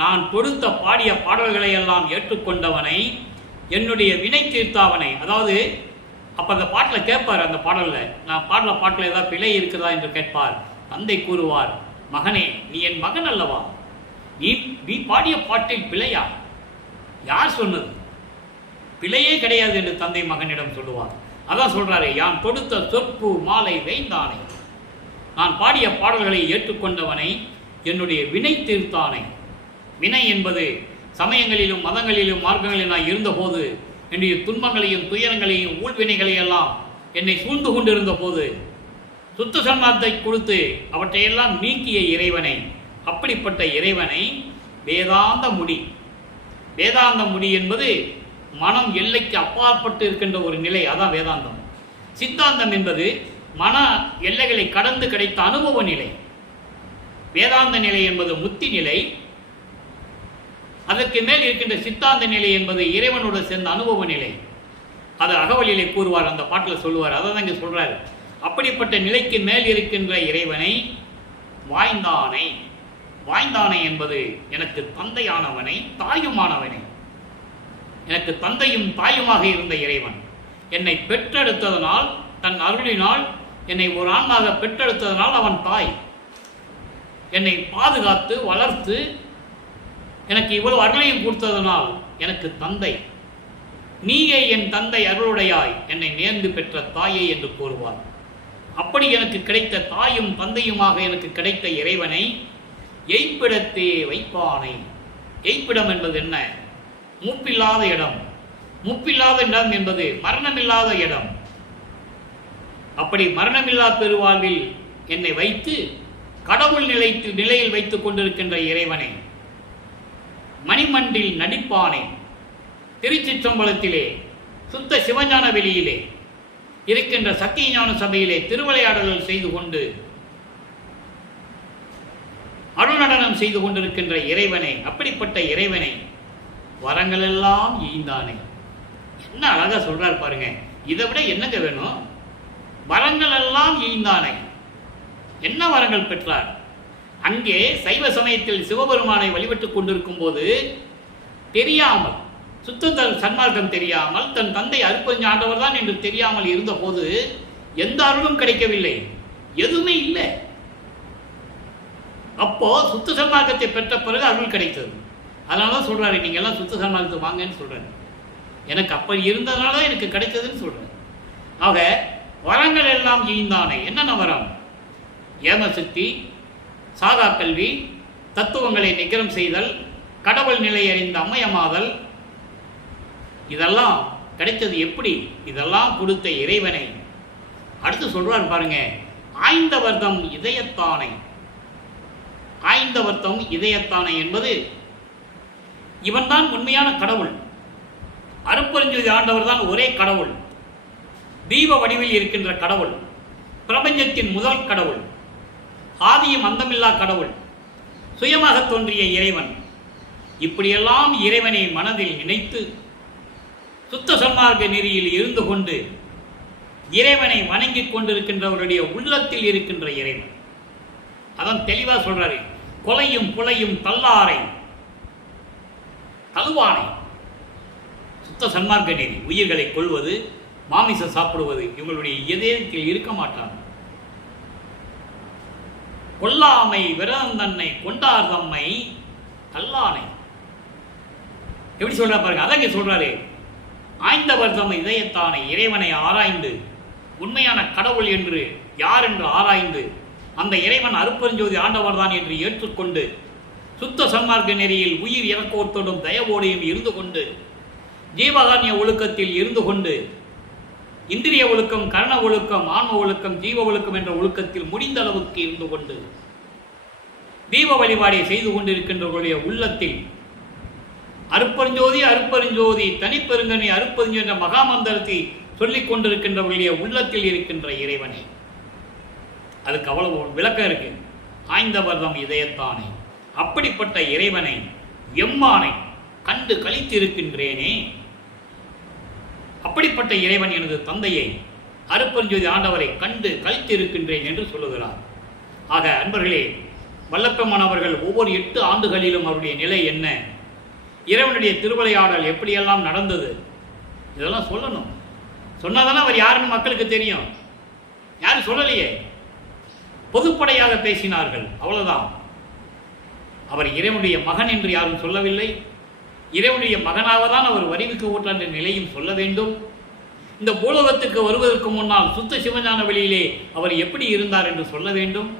நான் கொடுத்த பாடிய பாடல்களை எல்லாம் ஏற்றுக்கொண்டவனை, என்னுடைய வினை தீர்த்தாவனை, அதாவது அப்போ அந்த பாட்டில் கேட்பார், அந்த பாடலில் நான் பாட்டில் ஏதாவது பிழை இருக்கிறதா என்று கேட்பார். தந்தை கூறுவார், மகனே, நீ என் மகன் அல்லவா, நீ பாடிய பாட்டில் பிழையா? யார் சொன்னது? பிழையே கிடையாது என்று தந்தை மகனிடம் சொல்லுவார். அதான் சொல்றாரு, யான் தொடுத்த சொற்பு மாலை வேந்தானை, நான் பாடிய பாடல்களை ஏற்றுக்கொண்டவனை, என்னுடைய வினை தீர்த்தானை. வினை என்பது சமயங்களிலும் மதங்களிலும் மார்க்கங்களில் நான் இருந்தபோது என்னுடைய துன்பங்களையும் துயரங்களையும் ஊழ்வினைகளையெல்லாம் என்னை சூழ்ந்து கொண்டிருந்த போது சுத்த சன்மார்க்கத்தை கொடுத்து அவற்றையெல்லாம் நீக்கிய இறைவனை, அப்படிப்பட்ட இறைவனை வேதாந்த முடி. வேதாந்த முடி என்பது மனம் எல்லைக்கு அப்பாற்பட்டு இருக்கின்ற ஒரு நிலை, அதான் வேதாந்தம். சித்தாந்தம் என்பது மன எல்லைகளை கடந்து கிடைத்த அனுபவ நிலை. வேதாந்த நிலை என்பது முத்தி நிலை, அதற்கு மேல் இருக்கின்ற சித்தாந்த நிலை என்பது இறைவனோடு சேர்ந்த அனுபவ நிலை. அது அகவலிலே கூறுவார், அந்த பாட்டில் சொல்லுவார். அதை தான் இங்கே சொல்றாரு. அப்படிப்பட்ட நிலைக்கு மேல் இருக்கின்ற இறைவனை வாய்ந்தானை. வாய்ந்தானை என்பது எனக்கு தந்தையானவனை, தாயுமானவனை, எனக்கு தந்தையும் தாயுமாக இருந்த இறைவன். என்னை பெற்றெடுத்ததனால், தன் அருளினால் என்னை ஒரு ஆண்மாக பெற்றெடுத்ததனால் அவன் தாய். என்னை பாதுகாத்து வளர்த்து எனக்கு இவ்வளவு அருளையும் கொடுத்ததனால் எனக்கு தந்தை. நீயே என் தந்தை அருளுடையாய், என்னை நேர்ந்து பெற்ற தாயை என்று கூறுவார். அப்படி எனக்கு கிடைத்த தாயும் தந்தையுமாக எனக்கு கிடைத்த இறைவனை எய்ப்பிடத்தே வைப்பானை. எய்ப்பிடம் என்பது என்ன? மூப்பில்லாத இடம். மூப்பில்லாத இடம் என்பது மரணமில்லாத இடம். அப்படி மரணமில்லா பெருவாழ்வில் என்னை வைத்து கடவுள் நிலையில் வைத்துக் கொண்டிருக்கின்ற இறைவனை, மணிமண்டில் நடிப்பானை, திருச்சிற்றம்பலத்திலே சுத்த சிவஞான வெளியிலே இருக்கின்ற சத்தியஞான சபையிலே திருவிளையாடல்கள் செய்து கொண்டு அருள்நடனம் செய்து கொண்டிருக்கின்ற இறைவனை, அப்படிப்பட்ட இறைவனை வரங்கள் எல்லாம் ஈந்தானே. என்ன அழகா சொல்றார் பாருங்க. இதை விட என்னங்க வேணும்? வரங்கள் எல்லாம் ஈந்தானே. என்ன வரங்கள் பெற்றார்? அங்கே சைவ சமயத்தில் சிவபெருமானை வழிபட்டுக் கொண்டிருக்கும் போது தெரியாமல், சுத்த சன்மார்க்கம் தெரியாமல், தன் தந்தை அருட்பெருஞான ஆண்டவர் தான் என்று தெரியாமல் இருந்த போது எந்த அருளும் கிடைக்கவில்லை, எதுவுமே இல்லை. அப்போ சுத்த சன்மார்க்கத்தை பெற்ற பிறகு அருள் கிடைத்தது. அதனால தான் சொல்றாரு, நீங்க எல்லாம் சுத்த சன்மார்க்கத்தை வாங்கன்னு சொல்றாரு. எனக்கு அப்படி இருந்ததுனால எனக்கு கிடைத்ததுன்னு சொல்றாரு. ஆக வரங்கள் எல்லாம் ஈந்தானே. என்னென்ன வரம்? ஏமசக்தி, சாகா கல்வி, தத்துவங்களை நிகரம் செய்தல், கடவுள் நிலை அறிந்த அம்மையமாதல், இதெல்லாம் கிடைத்தது எப்படி? இதெல்லாம் கொடுத்த இறைவனை அடுத்து சொல்றார் பாருங்க. ஆய்ந்தவர்தம் இதயத்தானை. ஆய்ந்தவர்தம் இதயத்தானை என்பது இவன்தான் உண்மையான கடவுள். அருட்பெருஞ்சோதி ஆண்டவர் தான் ஒரே கடவுள், தீப வடிவில் இருக்கின்ற கடவுள், பிரபஞ்சத்தின் முதல் கடவுள், ஆதியும் அந்தமில்லா கடவுள், சுயமாக தோன்றிய இறைவன். இப்படியெல்லாம் இறைவனை மனதில் நினைத்து சுத்த சன்மார்க்க நெறியில் இருந்து கொண்டு இறைவனை வணங்கிக் கொண்டிருக்கின்றவருடைய உள்ளத்தில் இருக்கின்ற இறைவன். அதான் தெளிவாக சொல்றாரு, கொலையும் புலையும் தள்ளாரை தழுவானை. சுத்த சன்மார்க்க நெறி உயிர்களை கொள்வது, மாமிசம் சாப்பிடுவது இவங்களுடைய இதயத்தில் இருக்க மாட்டான். கொல்லாமை விரதம் தன்னை கொண்டார் தம்மை கல்லானை. எப்படி சொல்றா பாருங்க. அதான் இங்கே சொல்றாரு, ஆய்ந்தவர் தம் இதயத்தானை இறைவனை ஆராய்ந்து உண்மையான கடவுள் என்று யார் என்று ஆராய்ந்து அந்த இறைவன் அருப்பெருஞ்சோதி ஆண்டவர் தான் என்று ஏற்றுக்கொண்டு சுத்த சன்மார்க்க நெறியில் உயிர் இறக்கோட்டோடும் தயவோடையும் இருந்து கொண்டு ஜீவகான்ய ஒழுக்கத்தில் இருந்து கொண்டு இந்திரிய ஒழுக்கம், கரண ஒழுக்கம், ஆன்ம ஒழுக்கம், ஜீவ ஒழுக்கம் என்ற ஒழுக்கத்தில் முடிந்த அளவுக்கு இருந்து கொண்டு தீப வழிபாடை செய்து கொண்டிருக்கின்றவர்களுடைய உள்ளத்தில் அருப்பெருஞ்சோதி அருப்பெருஞ்சோதி தனிப்பெருங்கனி அருப்பெருஞ்சோதி என்ற மகாமந்திரத்தை சொல்லிக் கொண்டிருக்கின்றவர்களுடைய உள்ளத்தில் இருக்கின்ற இறைவனை, அதுக்கு அவ்வளவு விளக்கம் இருக்கு. ஆய்ந்தவர் தம் இதயத்தானே, அப்படிப்பட்ட இறைவனை எம்மானை கண்டு கழித்திருக்கின்றேனே, அப்படிப்பட்ட இறைவன் எனது தந்தையை அருப்பெருஞ்சோதி ஆண்டவரை கண்டு கழித்திருக்கின்றேன் என்று சொல்லுகிறார். ஆக அன்பர்களே, வல்லப்பெருமான் அவர்கள் ஒவ்வொரு 8 ஆண்டுகளிலும் அவருடைய நிலை என்ன, இறைவனுடைய திருவிளையாடல் எப்படியெல்லாம் நடந்தது, இதெல்லாம் சொல்லணும். சொன்னாதானே அவர் யாருன்னு மக்களுக்கு தெரியும். யாரும் சொல்லலையே, பொதுப்படையாக பேசினார்கள், அவ்வளவுதான். அவர் இறைவனுடைய மகன் என்று யாரும் சொல்லவில்லை. இறைவனுடைய மகனாக தான் அவர் வரிவுக்கு ஊற்றாண்ட நிலையும் சொல்ல வேண்டும். இந்த பூலோகத்துக்கு வருவதற்கு முன்னால் சுத்த சிவஞான வெளியிலே அவர் எப்படி இருந்தார் என்று சொல்ல வேண்டும்.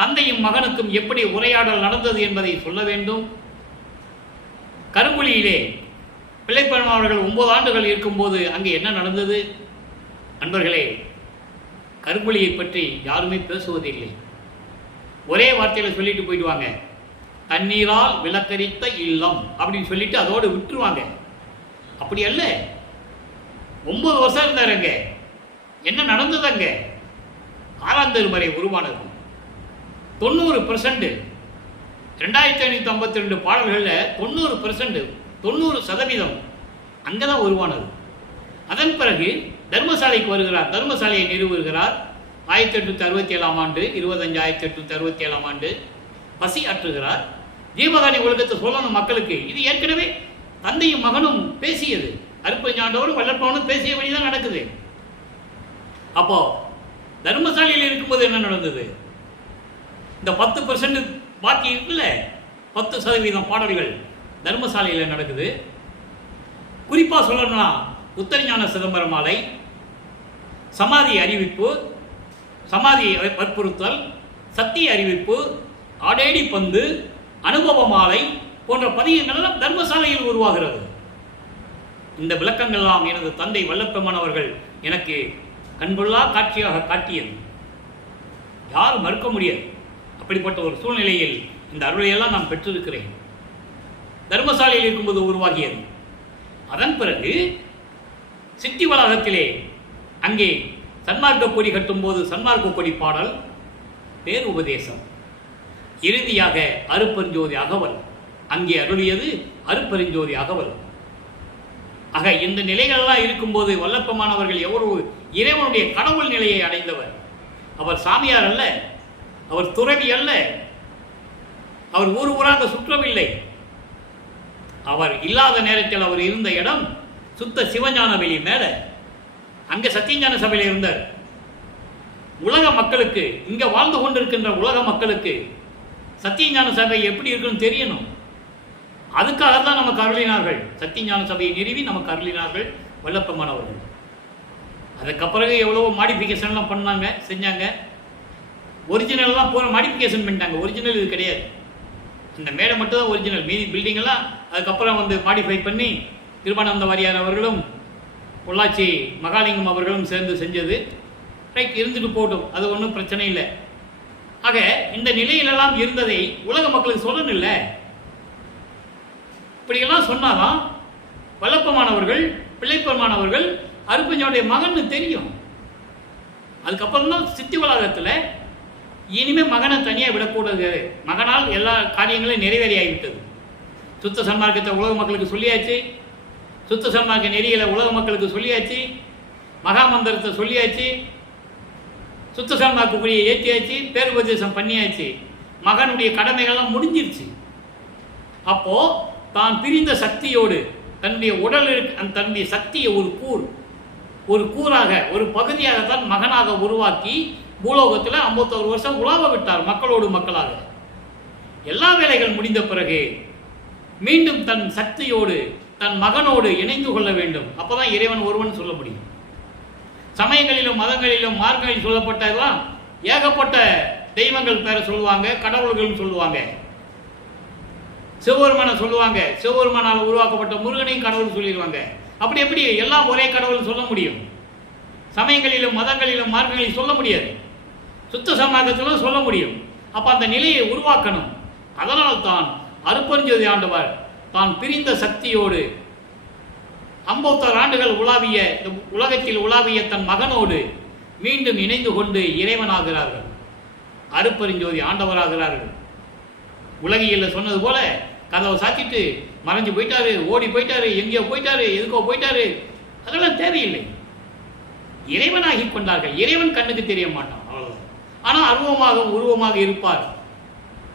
தந்தையும் மகனுக்கும் எப்படி உரையாடல் நடந்தது என்பதை சொல்ல வேண்டும். கருங்குழியிலே பிள்ளைப்பெருமான் அவர்கள் 9 ஆண்டுகள் இருக்கும்போது அங்கே என்ன நடந்தது? அன்பர்களே, கருங்குழியை பற்றி யாருமே பேசுவதில்லை. ஒரே வார்த்தையில் சொல்லிட்டு போயிடுவாங்க, தண்ணீரால் விளக்கரித்த இல்லம் அப்படின்னு சொல்லிட்டு அதோடு விட்டுருவாங்க. அப்படி அல்ல, 9 வருஷம் இருந்தாருங்க. என்ன நடந்தது அங்க? 6ஆம் திருமுறை உருவானது. 90%, 2552 பாடல்களில் 90%, 90% அங்கதான் உருவானது. அதன் பிறகு தர்மசாலைக்கு வருகிறார், தர்மசாலையை நிறுவுகிறார். 1867ஆம் ஆண்டு 25/1867ஆம் ஆண்டு பசி ஆற்றுகிறார். ஜீவகாணி ஒழுக்கத்தை சொல்லணும் மக்களுக்கு. இது ஏற்கனவே தந்தையும் மகனும் பேசியது, அருப்பெருஞ்சாண்டவரும் வல்லற்பனும் பேசியபடிதான் நடக்குது. அப்போ தர்மசாலையில் இருக்கும்போது என்ன நடந்தது? இந்த 10% பாக்கி இருக்குல்ல, 10% பாடல்கள் தர்மசாலையில் நடக்குது. குறிப்பா சொல்லணும்னா உத்தரஞான சிதம்பரம் மாலை, சமாதி அறிவிப்பு, சமாதி வற்புறுத்தல், சத்திய அறிவிப்பு, ஆடேடி பந்து, அனுபவ மாலை போன்ற பதிகங்கள் தர்மசாலையில் உருவாகிறது. இந்த விளக்கங்கள்லாம் எனது தந்தை வல்லப்பெருமான் அவர்கள் எனக்கு கண்கொள்ளா காட்சியாக காட்டியது. யாரும் மறுக்க முடியாது. அப்படிப்பட்ட ஒரு சூழ்நிலையில் இந்த அருளையெல்லாம் நான் பெற்றிருக்கிறேன். தர்மசாலையில் இருக்கும்போது உருவாகியது. அதன் பிறகு சித்தி வளாகத்திலே அங்கே சன்மார்க்க கொடி கட்டும்போது சன்மார்க்க கொடி பாடல், பேர் உபதேசம், இறுதியாக அருப்பெருஞ்சோதி அகவல், அங்கே அருளியது அருப்பெருஞ்சோதி அகவல். ஆக இந்த நிலைகளெல்லாம் இருக்கும்போது வல்லப்பெருமானவர்கள் எவ்வளவு இறைவனுடைய கடவுள் நிலையை அடைந்தவர். அவர் சாமியார் அல்ல, அவர் துறவி அல்ல, அவர் ஊர் ஊராக சுற்றவில்லை. அவர் இல்லாத நேரத்தில் அவர் இருந்த இடம் சுத்த சிவஞான வெளி மேல, அங்க சத்தியஞான சபையில் இருந்தார். உலக மக்களுக்கு, இங்க வாழ்ந்து கொண்டிருக்கின்ற உலக மக்களுக்கு சத்தியஞான சபை எப்படி இருக்குன்னு தெரியணும். அதுக்காகத்தான் நமக்கு அருளினார்கள். சத்தியஞான சபையை நிறுவி நமக்கு அருளினார்கள் வல்லப்பெருமான் அவர்கள். அதுக்கப்புறம் எவ்வளவோ மாடிஃபிகேஷன்லாம் பண்ணாங்க, செஞ்சாங்க. ஒரிஜினல்லாம் போகிற மாடிஃபிகேஷன் பண்ணிட்டாங்க. ஒரிஜினல் இது கிடையாது. இந்த மேடை மட்டும் தான் ஒரிஜினல். மீதி பில்டிங்கெல்லாம் அதுக்கப்புறம் மாடிஃபை பண்ணி திருவானந்த வாரியார் அவர்களும் பொள்ளாச்சி மகாலிங்கம் அவர்களும் சேர்ந்து செஞ்சது. ரைட், இருந்துட்டு போட்டும், அது ஒன்றும் பிரச்சனை இல்லை. ஆக இந்த நிலையிலெல்லாம் இருந்ததை உலக மக்களுக்கு சொல்லணும் இல்லை. இப்படியெல்லாம் சொன்னாதான் வல்லப்பெருமானவர்கள், பிள்ளைப்பெருமானவர்கள் அருப்பெருஞ்சோதியுடைய மகன் தெரியும். அதுக்கப்புறம் தான் சித்தி வளாகத்தில் இனிமேல் மகனை தனியாக விடக்கூடாது, மகனால் எல்லா காரியங்களும் நிறைவேறியாகிவிட்டது. சுத்த சன்மார்க்கத்தை உலக மக்களுக்கு சொல்லியாச்சு, சுத்த சன்மார்க்க நெறிகளை உலக மக்களுக்கு சொல்லியாச்சு, மகாமந்திரத்தை சொல்லியாச்சு, சுத்த சன்மார்க்க குறியை ஏற்றியாச்சு, பேருபதேசம் பண்ணியாச்சு. மகனுடைய கடமைகள்லாம் முடிஞ்சிருச்சு. அப்போ தான் பிரிந்த சக்தியோடு தன்னுடைய உடல் தன்னுடைய சக்தியை ஒரு கூறாக, ஒரு பகுதியாகத்தான் மகனாக உருவாக்கி பூலோகத்தில் 51 வருஷம் உலாவ விட்டார் மக்களோடு மக்களாக. எல்லா வேலைகள் முடிந்த பிறகு மீண்டும் தன் சக்தியோடு தன் மகனோடு இணைந்து கொள்ள வேண்டும். அப்பதான் இறைவன் ஒருவன் சொல்ல முடியும். சமயங்களிலும் மதங்களிலும் மார்க்கங்களில் சொல்லப்பட்டதெல்லாம் ஏகப்பட்ட தெய்வங்கள் பேரை சொல்லுவாங்க, கடவுள்கள் சொல்லுவாங்க, சிவபெருமானை சொல்லுவாங்க, சிவபெருமானால் உருவாக்கப்பட்ட முருகனையும் கடவுள் சொல்லிடுவாங்க. அப்படி எப்படி எல்லாம் ஒரே கடவுள் சொல்ல முடியும்? சமயங்களிலும் மதங்களிலும் மார்க்கங்களில் சொல்ல முடியாது, சுத்த சமாஜத்திலும் சொல்ல முடியும். அப்ப அந்த நிலையை உருவாக்கணும். அதனால் தான் அருட்பெருஞ்சோதி ஆண்டவர் தான் பிரிந்த சக்தியோடு 56 ஆண்டுகள் உலாவிய உலகத்தில் உலாவிய தன் மகனோடு மீண்டும் இணைந்து கொண்டு இறைவனாகிறார்கள், அருட்பெருஞ்சோதி ஆண்டவராகிறார்கள். உலகியல்ல சொன்னது போல கதவை சாத்திட்டு மறைஞ்சு போயிட்டாரு, ஓடி போயிட்டாரு, எங்கேயோ போயிட்டாரு, எதுக்கோ போயிட்டாரு, அதெல்லாம் தேவையில்லை. இறைவனாகி கொண்டார்கள். இறைவன் கண்ணுக்கு தெரிய மாட்டான், அவ்வளவுதான். ஆனால் அருவமாக உருவமாக இருப்பார்.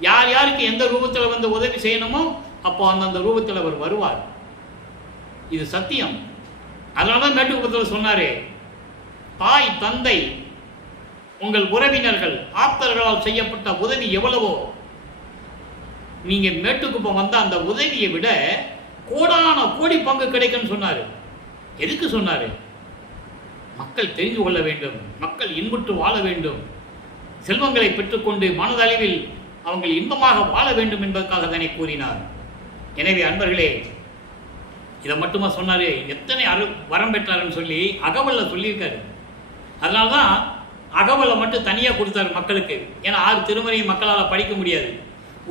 யார் யாருக்கு எந்த ரூபத்தில் வந்து உதவி செய்யணுமோ அப்போ அந்தந்த ரூபத்தில் அவர் வருவார். இது சத்தியம். அதனால தான் மேட்டுக்குப்பத்தில் சொன்னாரு, தாய் தந்தை உங்கள் உறவினர்கள் ஆப்தர்களால் செய்யப்பட்ட உதவி எவ்வளவோ, நீங்க மேட்டுக்குப்பம் வந்த அந்த உதவியை விட கோடான கோடி பங்கு கிடைக்கும்னு சொன்னாரு. எதுக்கு சொன்னாரு? மக்கள் தெரிந்து கொள்ள வேண்டும், மக்கள் இன்புற்று வாழ வேண்டும், செல்வங்களை பெற்றுக்கொண்டு மனதளவில் அவங்க இன்பமாக வாழ வேண்டும் என்பதற்காக தானே கூறினார். எனவே அன்பர்களே, இதை மட்டுமா சொன்னாரு? எத்தனை வரம் பெற்றாருன்னு சொல்லி அகவல்ல சொல்லியிருக்காரு. அதனால்தான் அகவலை மட்டும் தனியாக கொடுத்தாரு மக்களுக்கு. ஏன்னா 6 திருமுறையும் மக்களால் படிக்க முடியாது.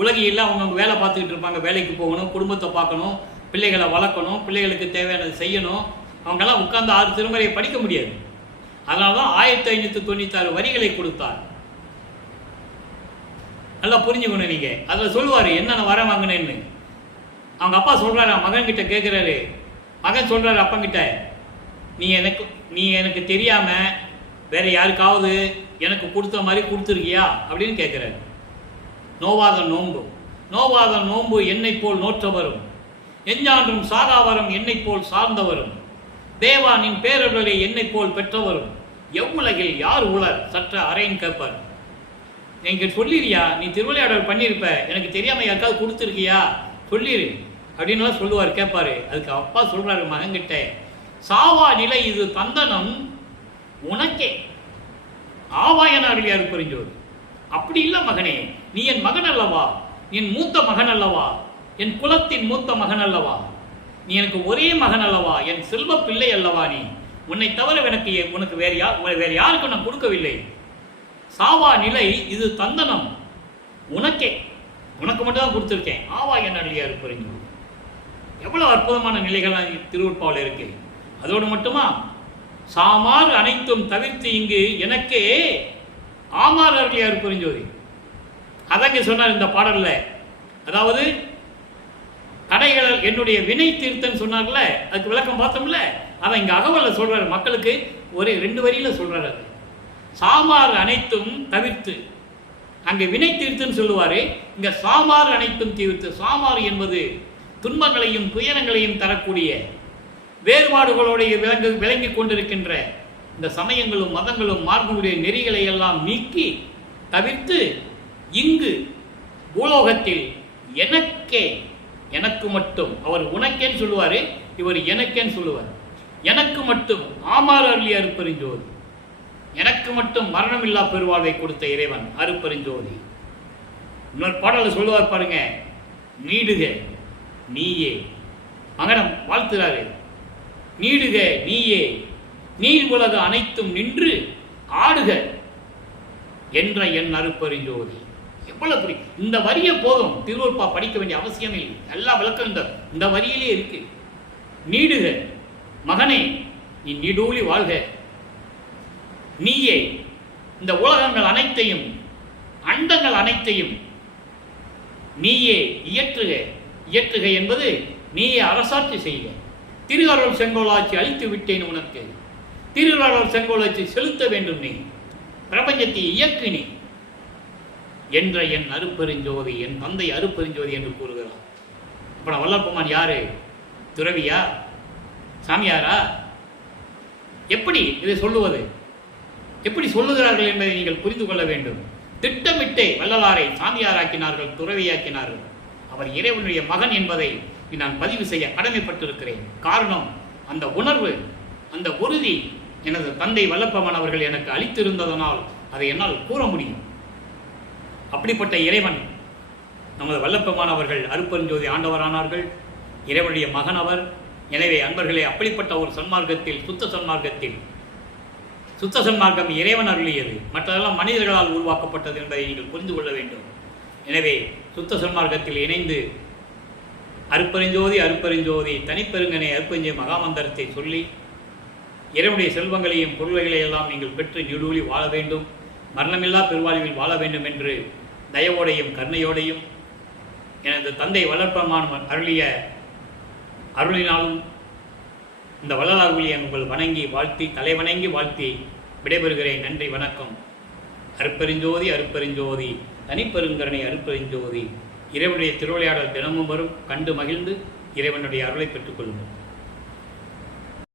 உலகில் அவங்க வேலை பார்த்துக்கிட்டு இருப்பாங்க, வேலைக்கு போகணும், குடும்பத்தை பார்க்கணும், பிள்ளைகளை வளர்க்கணும், பிள்ளைகளுக்கு தேவையானது செய்யணும். அவங்கெல்லாம் உட்கார்ந்து 6 திருமுறையை படிக்க முடியாது. அதனால தான் 1596 வரிகளை கொடுத்தார். நல்லா புரிஞ்சுக்கணும் நீங்க. அதில் சொல்லுவார் என்னென்ன வர வாங்கினேன்னு. அவங்க அப்பா சொல்றாரு, மகன் கிட்ட கேட்குறாரு. மகன் சொல்றாரு அப்பங்கிட்ட, நீ எனக்கு தெரியாம வேற யாருக்காவது எனக்கு கொடுத்த மாதிரி கொடுத்துருக்கியா அப்படின்னு கேட்குறாரு. நோவாத நோன்பு, நோவாத நோன்பு என்னை போல் நோற்றவரும், எஞ்ஞான்றும் சாகாவரம் என்னை போல் சார்ந்தவரும், தேவா நின் பேரர்களை என்னை போல் பெற்றவரும், எவ்வுலகில் யார் உலர் சற்ற அறைன்னு கேட்பார். நீங்க சொல்லிடுறியா, நீ திருவிளையாடல் பண்ணியிருப்ப, எனக்கு தெரியாம யாருக்காவது கொடுத்துருக்கியா சொல்லிடு அப்படின்லாம் சொல்லுவார், கேட்பாரு. அதுக்கு அப்பா சொல்றாரு மகன்கிட்ட, சாவா நிலை இது தந்தனம் உனக்கே ஆவாயனார் புரிஞ்சோது. அப்படி இல்லை மகனே, நீ என் மகன் அல்லவா, என் மூத்த மகன் அல்லவா, என் குலத்தின் மூத்த மகன் அல்லவா, நீ எனக்கு ஒரே மகன் அல்லவா, என் செல்வ பிள்ளை அல்லவா, நீ உன்னை தவிர உனக்கு வேற யாருக்கும் நான் கொடுக்கவில்லை. சாவா நிலை இது தந்தனம் உனக்கே, உனக்கு மட்டும் தான் கொடுத்துருக்கேன். ஆவாயனார் புரிஞ்சோது. எவ்வளவு அற்புதமான நிலைகள் திருவருட்பாவில் இருக்கு. அதோடு மட்டுமா, சாமார் அனைத்தும் தவிர்த்து இங்கு எனக்கே ஆமார் அருளியார் புரிஞ்சோதி. அதங்க சொன்னார் இந்த பாடல்ல. அதாவது கடைகள் என்னுடைய வினை தீர்த்தன்னு சொன்னார்ல, அதுக்கு விளக்கம் பார்த்தோம்ல, அதை இங்க அகவல்ல சொல்றாரு மக்களுக்கு. ஒரு 2 வரியில சொல்றாரு. சாமார் அனைத்தும் தவிர்த்து, அங்க வினை தீர்த்துன்னு சொல்லுவாரு, இங்க சாமார் அனைத்தும் தீர்த்து. சாமார் என்பது துன்பங்களையும் துயரங்களையும் தரக்கூடிய, வேறுபாடுகளோடைய விளங்கி கொண்டிருக்கின்ற இந்த சமயங்களும் மதங்களும் மார்க்கங்களுடைய நெறிகளை எல்லாம் நீக்கி தவிர்த்து இங்கு பூலோகத்தில் எனக்கே, எனக்கு மட்டும், அவர் உனக்கேன்னு சொல்லுவாரு, இவர் எனக்கேன்னு சொல்லுவார். எனக்கு மட்டும் ஆமார் அருளி அருட்பெருஞ்சோதி, எனக்கு மட்டும் மரணமில்லா பெருவாழ்வை கொடுத்த இறைவன் அருட்பெருஞ்சோதி. இன்னொரு பாடல சொல்லுவார் பாருங்க, நீடுக நீயே, மகனம் வாழ்த்துறாரு, நீடுக நீயே, நீர் உலக அனைத்தும் நின்று ஆடுக என்ற என் அருட்பெருஞ்சோதி. எவ்வளவு புரியும் இந்த வரியை. போதும், திருவருட்பா படிக்க வேண்டிய அவசியம் இல்லை. எல்லா விளக்கம் இந்த வரியிலே இருக்கு. நீடுக மகனே, நீ நீடூழி வாழ்க, நீயே இந்த உலகங்கள் அனைத்தையும் அண்டங்கள் அனைத்தையும் நீயே இயற்றுக. இயற்றுக என்பது நீயே அரசாட்சி செய்க. திருவருள் செங்கோலாட்சி அழித்து விட்டேன் உனக்கு, திருவருள் செங்கோலாட்சி செலுத்த வேண்டும், நீ பிரபஞ்சத்தை இயக்கு நீ என்ற என் அருட்பெருஞ்சோதி, என் தந்தை அருட்பெருஞ்சோதி என்று கூறுகிறார். அப்ப வல்லப்பெருமான் யாரு? துறவியா, சாமியாரா? எப்படி இதை சொல்லுவது, எப்படி சொல்லுகிறார்கள் என்பதை நீங்கள் புரிந்து கொள்ள வேண்டும். திட்டமிட்டே வள்ளலாரை சாமியாராக்கினார்கள், துறவியாக்கினார்கள். அவர் இறைவனுடைய மகன் என்பதை நான் பதிவு செய்ய கடமைப்பட்டிருக்கிறேன். காரணம், அந்த உணர்வு, அந்த உறுதி எனது தந்தை வல்லப்பமான் அவர்கள் எனக்கு அளித்திருந்ததனால் அதை என்னால் கூற முடியும். அப்படிப்பட்ட இறைவன் நமது வல்லப்பமான் அவர்கள் அருட்பெருஞ்சோதி ஆண்டவரானார்கள். இறைவனுடைய மகன் அவர். எனவே அன்பர்களே, அப்படிப்பட்ட ஒரு சன்மார்க்கத்தில், சுத்த சன்மார்க்கம் இறைவன் அருளியது, மற்றதெல்லாம் மனிதர்களால் உருவாக்கப்பட்டது என்பதை நீங்கள் புரிந்து கொள்ள வேண்டும். எனவே சுத்த சன்மார்க்கத்தில் இணைந்து அருட்பெருஞ்சோதி தனிப்பெருங்கனை அருட்பெருஞ்சோதி மகாமந்திரத்தை சொல்லி இறைவனுடைய செல்வங்களையும் பொருள்களையும் எல்லாம் நீங்கள் பெற்று நீடூழி வாழ வேண்டும், மரணமில்லா பெருவாழ்வில் வாழ வேண்டும் என்று தயவோடையும் கருணையோடையும் எனது தந்தை வல்லப்பெருமான் அருளிய அருளினாலும் இந்த வள்ளலார் ஒளியை உங்கள் வணங்கி வாழ்த்தி, தலைவணங்கி வாழ்த்தி விடைபெறுகிறேன். நன்றி, வணக்கம். அருட்பெருஞ்சோதி தனிப்பெருங்கருணை அருட்பெருஞ்சோதி. இறைவனுடைய திருவிளையாடல் தினமும் வரும், கண்டு மகிழ்ந்து இறைவனுடைய அருளை பெற்றுக்கொள்வோம்.